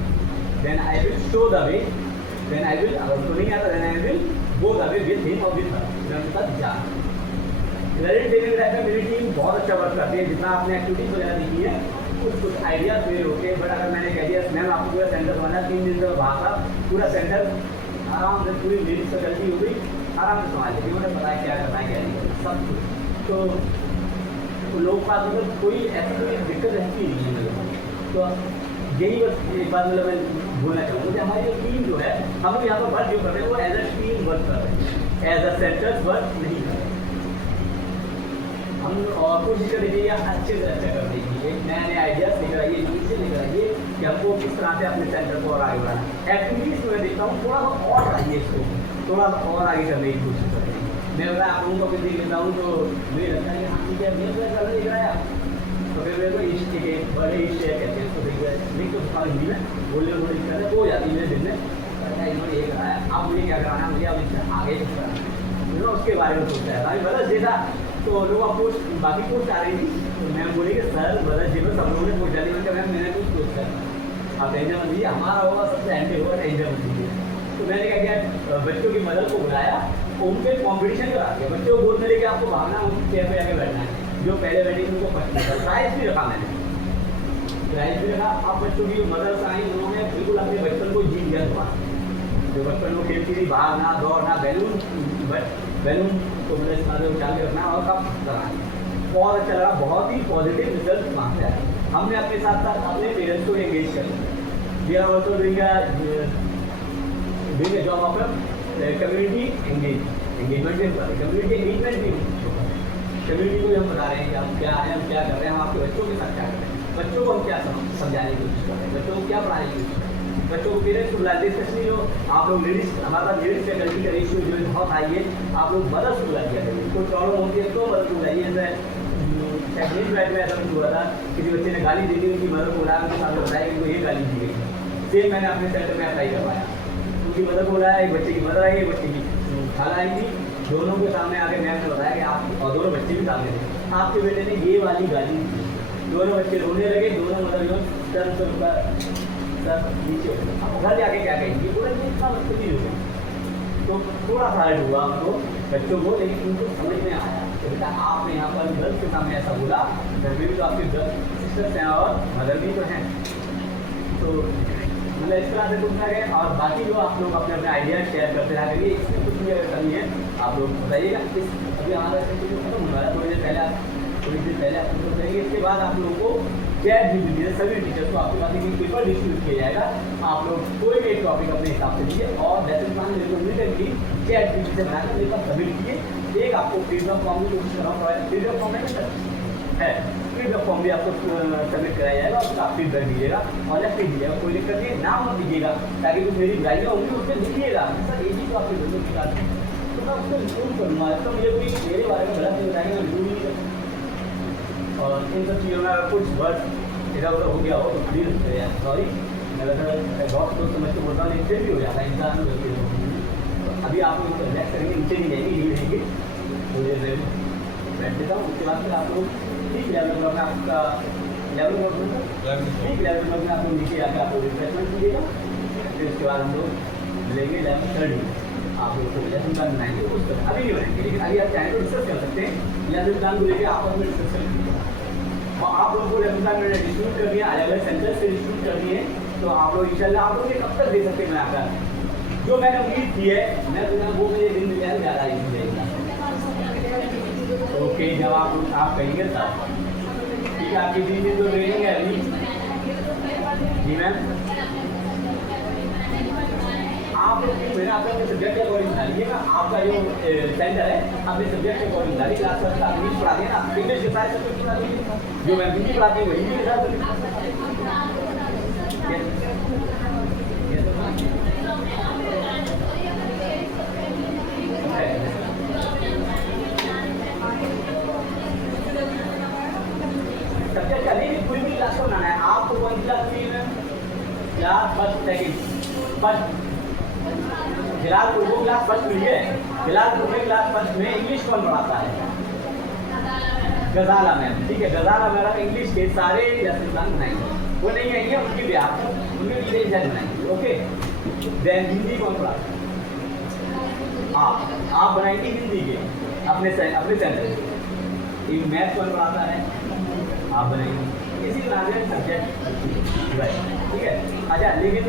then I will show the way, then I will अगर तो नहीं आता then I will go the way with him or with her, मैं उनके साथ जा। क्रेडिट देने के टाइम पे मेरी टीम बहुत अच्छा वर्क करती है, जितना आपने एक्टिविटीज वगैरह देखी है कुछ आइडियाज क्लियर होते हैं, बट अगर मैंने कह दिया मैम आपको पूरा सेंटर बनाना 3 दिन से वहाँ का पूरा सेंटर आराम से पूरी लेडीज से गलती हो गई, आराम से संभाल लेती, उन्हें पता है क्या करना है क्या नहीं सब कुछ, तो लोग पास मतलब कोई ऐसा कोई दिक्कत रहती नहीं है मेरे। तो यही बस एक बात मतलब मैं बोलना चाहूँगा कि हमारी जो टीम जो है हम लोग यहाँ पर वर्क जो कर रहे हैं वो एज अ टीम वर्क कर रहे हैं, एज अ सेंटर वर्क नहीं कर रहे हैं। हम और कोशिश कर रही है अच्छे से अच्छा कर रही है, नए नए आइडियाज लेकर आइए, नीचे लेकर आइए कि हमको किस तरह से अपने सेंटर को और आगे बढ़ाना है। एक्टिविटीज़ में मैं देखता हूँ थोड़ा सा और आइए, इसको थोड़ा सा और आगे करने की कोशिश कर रही है। मैं अगर आप लोगों को देख लेता हूँ तो मुझे लगता है कि हाँ ठीक है, मैं लेकर आया तो तो फिर मेरे को ईस्ट के बड़े ईस्ट कहते हैं उसको, नहीं तो हिंदी में बोलने में थोड़ी दिक्कत है, वो हो जाती है मेरे दिन में। इन्होंने ये कराया, अब मुझे क्या कराना है, मुझे अब इससे आगे कुछ कराना है, उसके बारे में सोचता है। अभी बदल जी था तो लोग पोस्ट, बाकी पोस्ट आ रही थी, तो मैम बोली कि सर बदल जी में सब लोगों ने पोस्ट डाली, मतलब मैम मैंने कुछ पोस्ट करना, आप टेंशन मत लीजिए, हमारा होगा सबसे एंटी होगा, टेंशन मत लीजिए। तो मैंने क्या किया, बच्चों की मदद को बुलाया, उनके कॉम्पिटिशन करा दिया, बच्चों को गोद में लेके आपको भागना, उनकी चेयर पर जाके बैठना है, जो पहले बैठे उनको फर्स्ट निकल, प्राइज भी रखा मैंने, प्राइज भी रखा। अब बच्चों की मदद आई, उन्होंने बिल्कुल अपने बचपन को जी लिया तुम्हारा, जो बचपन में खेलती थी, भागना दौड़ना, बैलून को मतलब इस तरह उछाल के रखना और कब कराना, बहुत अच्छा लगा, बहुत ही पॉजिटिव रिजल्ट वहाँ से आया। हमने अपने साथ साथ अपने पेरेंट्स को एंगेज कर लिया। We are also doing a job of community engagement भी कर रहे हैं, कम्युनिटी एंगेजमेंट भी कम्युनिटी को हम बता रहे हैं कि हम क्या हैं, हम क्या कर रहे हैं, हम आपके बच्चों के साथ क्या कर रहे हैं, बच्चों को हम क्या समझाने की कोशिश कर रहे हैं, बच्चों को क्या पढ़ाने की कोशिश कर रहे हैं, बच्चों को पेरेंट्स को बुलाते, स्पेशली जो आप लोग लेडीज, हमारे पास लेडीज फैकल्टी का रेशियो जो है बहुत हाई है, आप लोग मदर्स को बुला दिया करिए, कोई प्रॉब्लम होती है तो मदर को बुलाइए। जैसे सेकंड बैच में ऐसा कुछ हुआ था, किसी बच्चे ने गाली दी थी, उनकी मदर को बुलाया, उनके साथ बताया कि उनको ये गाली दी गई, सेम मैंने अपने सेंटर में अप्लाई करवाया, उनकी मदर को बुलाया, एक बच्चे की मदर आई, एक बच्चे की खाला आई थी, दोनों के सामने आके मैम ने बताया कि आप, और दोनों बच्चे भी सामने थे, आपके बेटे ने ये वाली गाली दी, दोनों बच्चे रोने लगे, दोनों मदर जो सर नीचे अब घर जाके क्या कहेंगे, पूरा इतना बदतमीजी हो गया। तो थोड़ा सा हर्ट हुआ हमको बच्चों को, लेकिन उनको समझ में आया कि बेटा आपने यहाँ पर गर्ल्स के सामने ऐसा बोला, घर में भी तो आपके सिस्टर्स हैं और मदर भी तो हैं, तो मतलब इस तरह से कुछ ना गए। और बाकी जो आप लोग अपने अपने आइडिया शेयर करते रहा करिए, इसमें कुछ भी अगर कमी है आप लोग बताइएगा। अभी हमारा सेशन खत्म होने वाला है, थोड़ी देर पहले आप करेंगे, इसके बाद आप लोगों को चैट जीपीटी से सभी टीचर्स को आपके पास एक पेपर डिस्ट्रीब्यूट किया जाएगा, आप लोग कोई भी एक टॉपिक अपने हिसाब से लीजिए और लेसन प्लान रिटर्न की चैट जीपीटी से बनाकर मेरे पास सबमिट कीजिए। एक आपको फीडबैक फॉर्म की कोशिश कर रहा हूँ, फीडबैक फॉर्म है, फीडबैक फॉर्म भी आपको सबमिट कराया जाएगा, उसका आप फीडबैक दीजिएगा और लेफ्ट दीजिएगा, कोई दिक्कत नहीं, नाम मत दीजिएगा, ताकि कुछ मेरी बुराइयाँ होंगी उसमें लिखिएगा, सर एक ही तो आपकी जरूरत की बात है, तो मैं उसको इम्प्रूव करूँगा, तो मुझे कोई मेरे बारे में गलत नहीं बताएंगे, मैं जरूर नहीं करूँगा। और इन सब चीज़ों में अगर कुछ वर्ड इधर उधर हो गया हो तो प्लीज़ सॉरी, अगर बहुत सोच समझ के बोलता हूँ, इससे भी हो जाता है इंसान में गलती हो। तो अभी आप लोग रिलैक्स करेंगे, नीचे नहीं जाएंगे, नहीं रहेंगे, मुझे बैठ देता हूँ, उसके बाद फिर आप लोग ठीक लेवल में आपका लेवल ठीक लेवल में आप लोग नीचे आकर आप लोग रिफ्रेशमेंट कीजिएगा, फिर उसके बाद हम लोग लेंगे लेवल 3 आप लोग को लेसन प्लान बनाएंगे, उस तरह अभी नहीं बनाएंगे, लेकिन अभी आप चाहें तो डिस्कस कर सकते हैं, लेसन प्लान को लेकर आपस में डिस्कस कर लीजिए। और आप लोगों को लेसन प्लान मैंने डिस्ट्रीब्यूट कर दिया, अलग अलग सेंटर से डिस्ट्रीब्यूट कर दिए, तो आप लोग इंशाल्लाह आप लोग ये कब तक दे सकते हैं, मैं आकर जो मैंने उम्मीद की है मैं वो मेरे दिन में ज़्यादा ही देगा। ओके, जब आप कहेंगे तब ठीक है, आपकी 3 दिन तो ट्रेनिंग है अभी। जी मैम, आप लोग फिर अपने सब्जेक्ट के अकॉर्डिंग डालिएगा, आपका जो सेंटर है अपने सब्जेक्ट के अकॉर्डिंग डालिए, क्लास फर्स्ट आप इंग्लिश पढ़ाते हैं ना, इंग्लिश के सारे सब्जेक्ट पढ़ा दीजिए, जो मैम हिंदी पढ़ाती है वो हिंदी के साथ। सब्जेक्ट का नहीं, पूरी क्लास को बनाना है आपको, कौन सी क्लास चाहिए ma'am? Class first second first, Jalalpur वो क्लास फर्स्ट में है, जलालपुर में क्लास फर्स्ट में इंग्लिश कौन पढ़ाता है? गजाला मैम, ठीक है, गजाला मैडम इंग्लिश के सारे लेसन प्लान बनाएंगे, वो नहीं आएंगे उनकी भी आप उनके लिए डिजाइन बनाएंगे। ओके, देन हिंदी कौन पढ़ाता है? आप बनाएंगे हिंदी के अपने सेंटर। मैथ कौन पढ़ाता है? आप बनाएंगे, इसी तरह से सब्जेक्ट ठीक है। अच्छा, लेकिन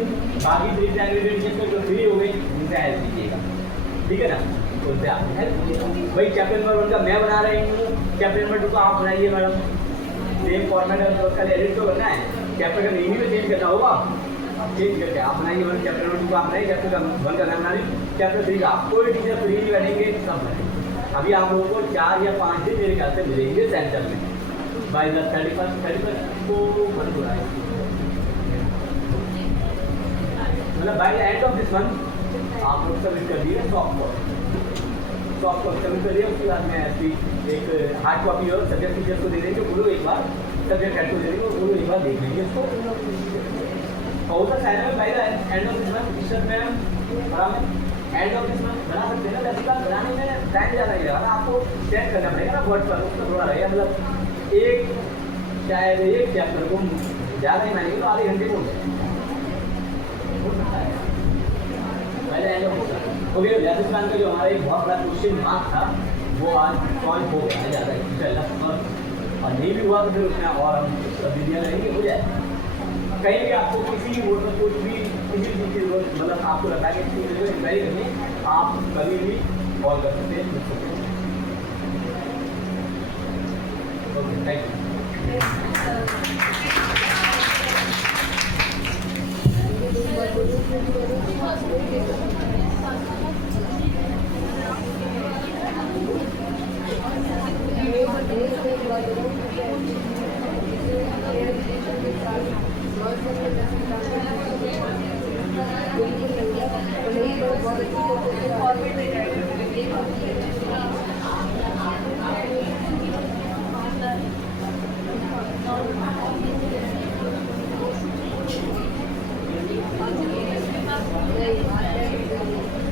बाकी 3 लैंग्वेज टीचर्स को जो फ्री हो गई उनसे हेल्प कीजिएगा, ठीक है ना, उनसे आप हेल्प कीजिएगा। भाई चैप्टर नंबर 1 का मैं बना रही हूँ, चैप्टर नंबर 2 का आप बनाइए मैडम, सेम फॉर्मेट है, तो उसका एडिट तो करना है, चैप्टर का नेम में चेंज करना होगा, चेंज करके आप बनाइए। चैप्टर नंबर 2 का आप बनाइए, चैप्टर का 1 का नाम बना लीजिए, चैप्टर 3 का आप कोई टीचर फ्री नहीं बैठेंगे, सब बनाएंगे। अभी आप लोगों को 4 या 5 दिन मेरे ख्याल से मिलेंगे सेंटर में, बाय द 31st को बंद हो रहा है, मतलब bye the end of this month आप लोग सबमिट कर दिए सॉफ्ट कॉपी सबमिट कर दिए। उसके बाद मैं ऐसी एक हार्ड कॉपी और सब्जेक्ट टीचर्स को दे देंगे, बोलो एक बार सब्जेक्ट हेड को दे देंगे, वो एक बार देख लेंगे इसको। और उधर साइड में पहले end of this month T-shirt में हम आराम एंड ऑफ दिस मंथ बना सकते हैं ना, जैसे कि बनाने में टाइम ज़्यादा नहीं लगा, आपको सेट करना पड़ेगा ना वर्ड पर, उसका थोड़ा रहेगा, मतलब एक शायद एक चैप्टर को ज़्यादा ही मानेंगे तो आधे घंटे को हो सकता है पहले एंड ऑफ होता है। ओके, राजस्थान का जो हमारा एक बहुत बड़ा क्वेश्चन मार्क था वो आज सॉल्व हो गया ज़्यादा इंशाल्लाह, और नहीं भी हुआ तो फिर उसमें और हम वीडियो रहेंगे, हो जाए। कहीं भी आपको किसी भी बोर्ड में कुछ भी किसी भी चीज़ की जरूरत, मतलब आपको लगता है कि इंक्वायरी करनी, आप कभी भी कॉल कर सकते हैं, पूछ सकते हैं। Okay, thank Thank you.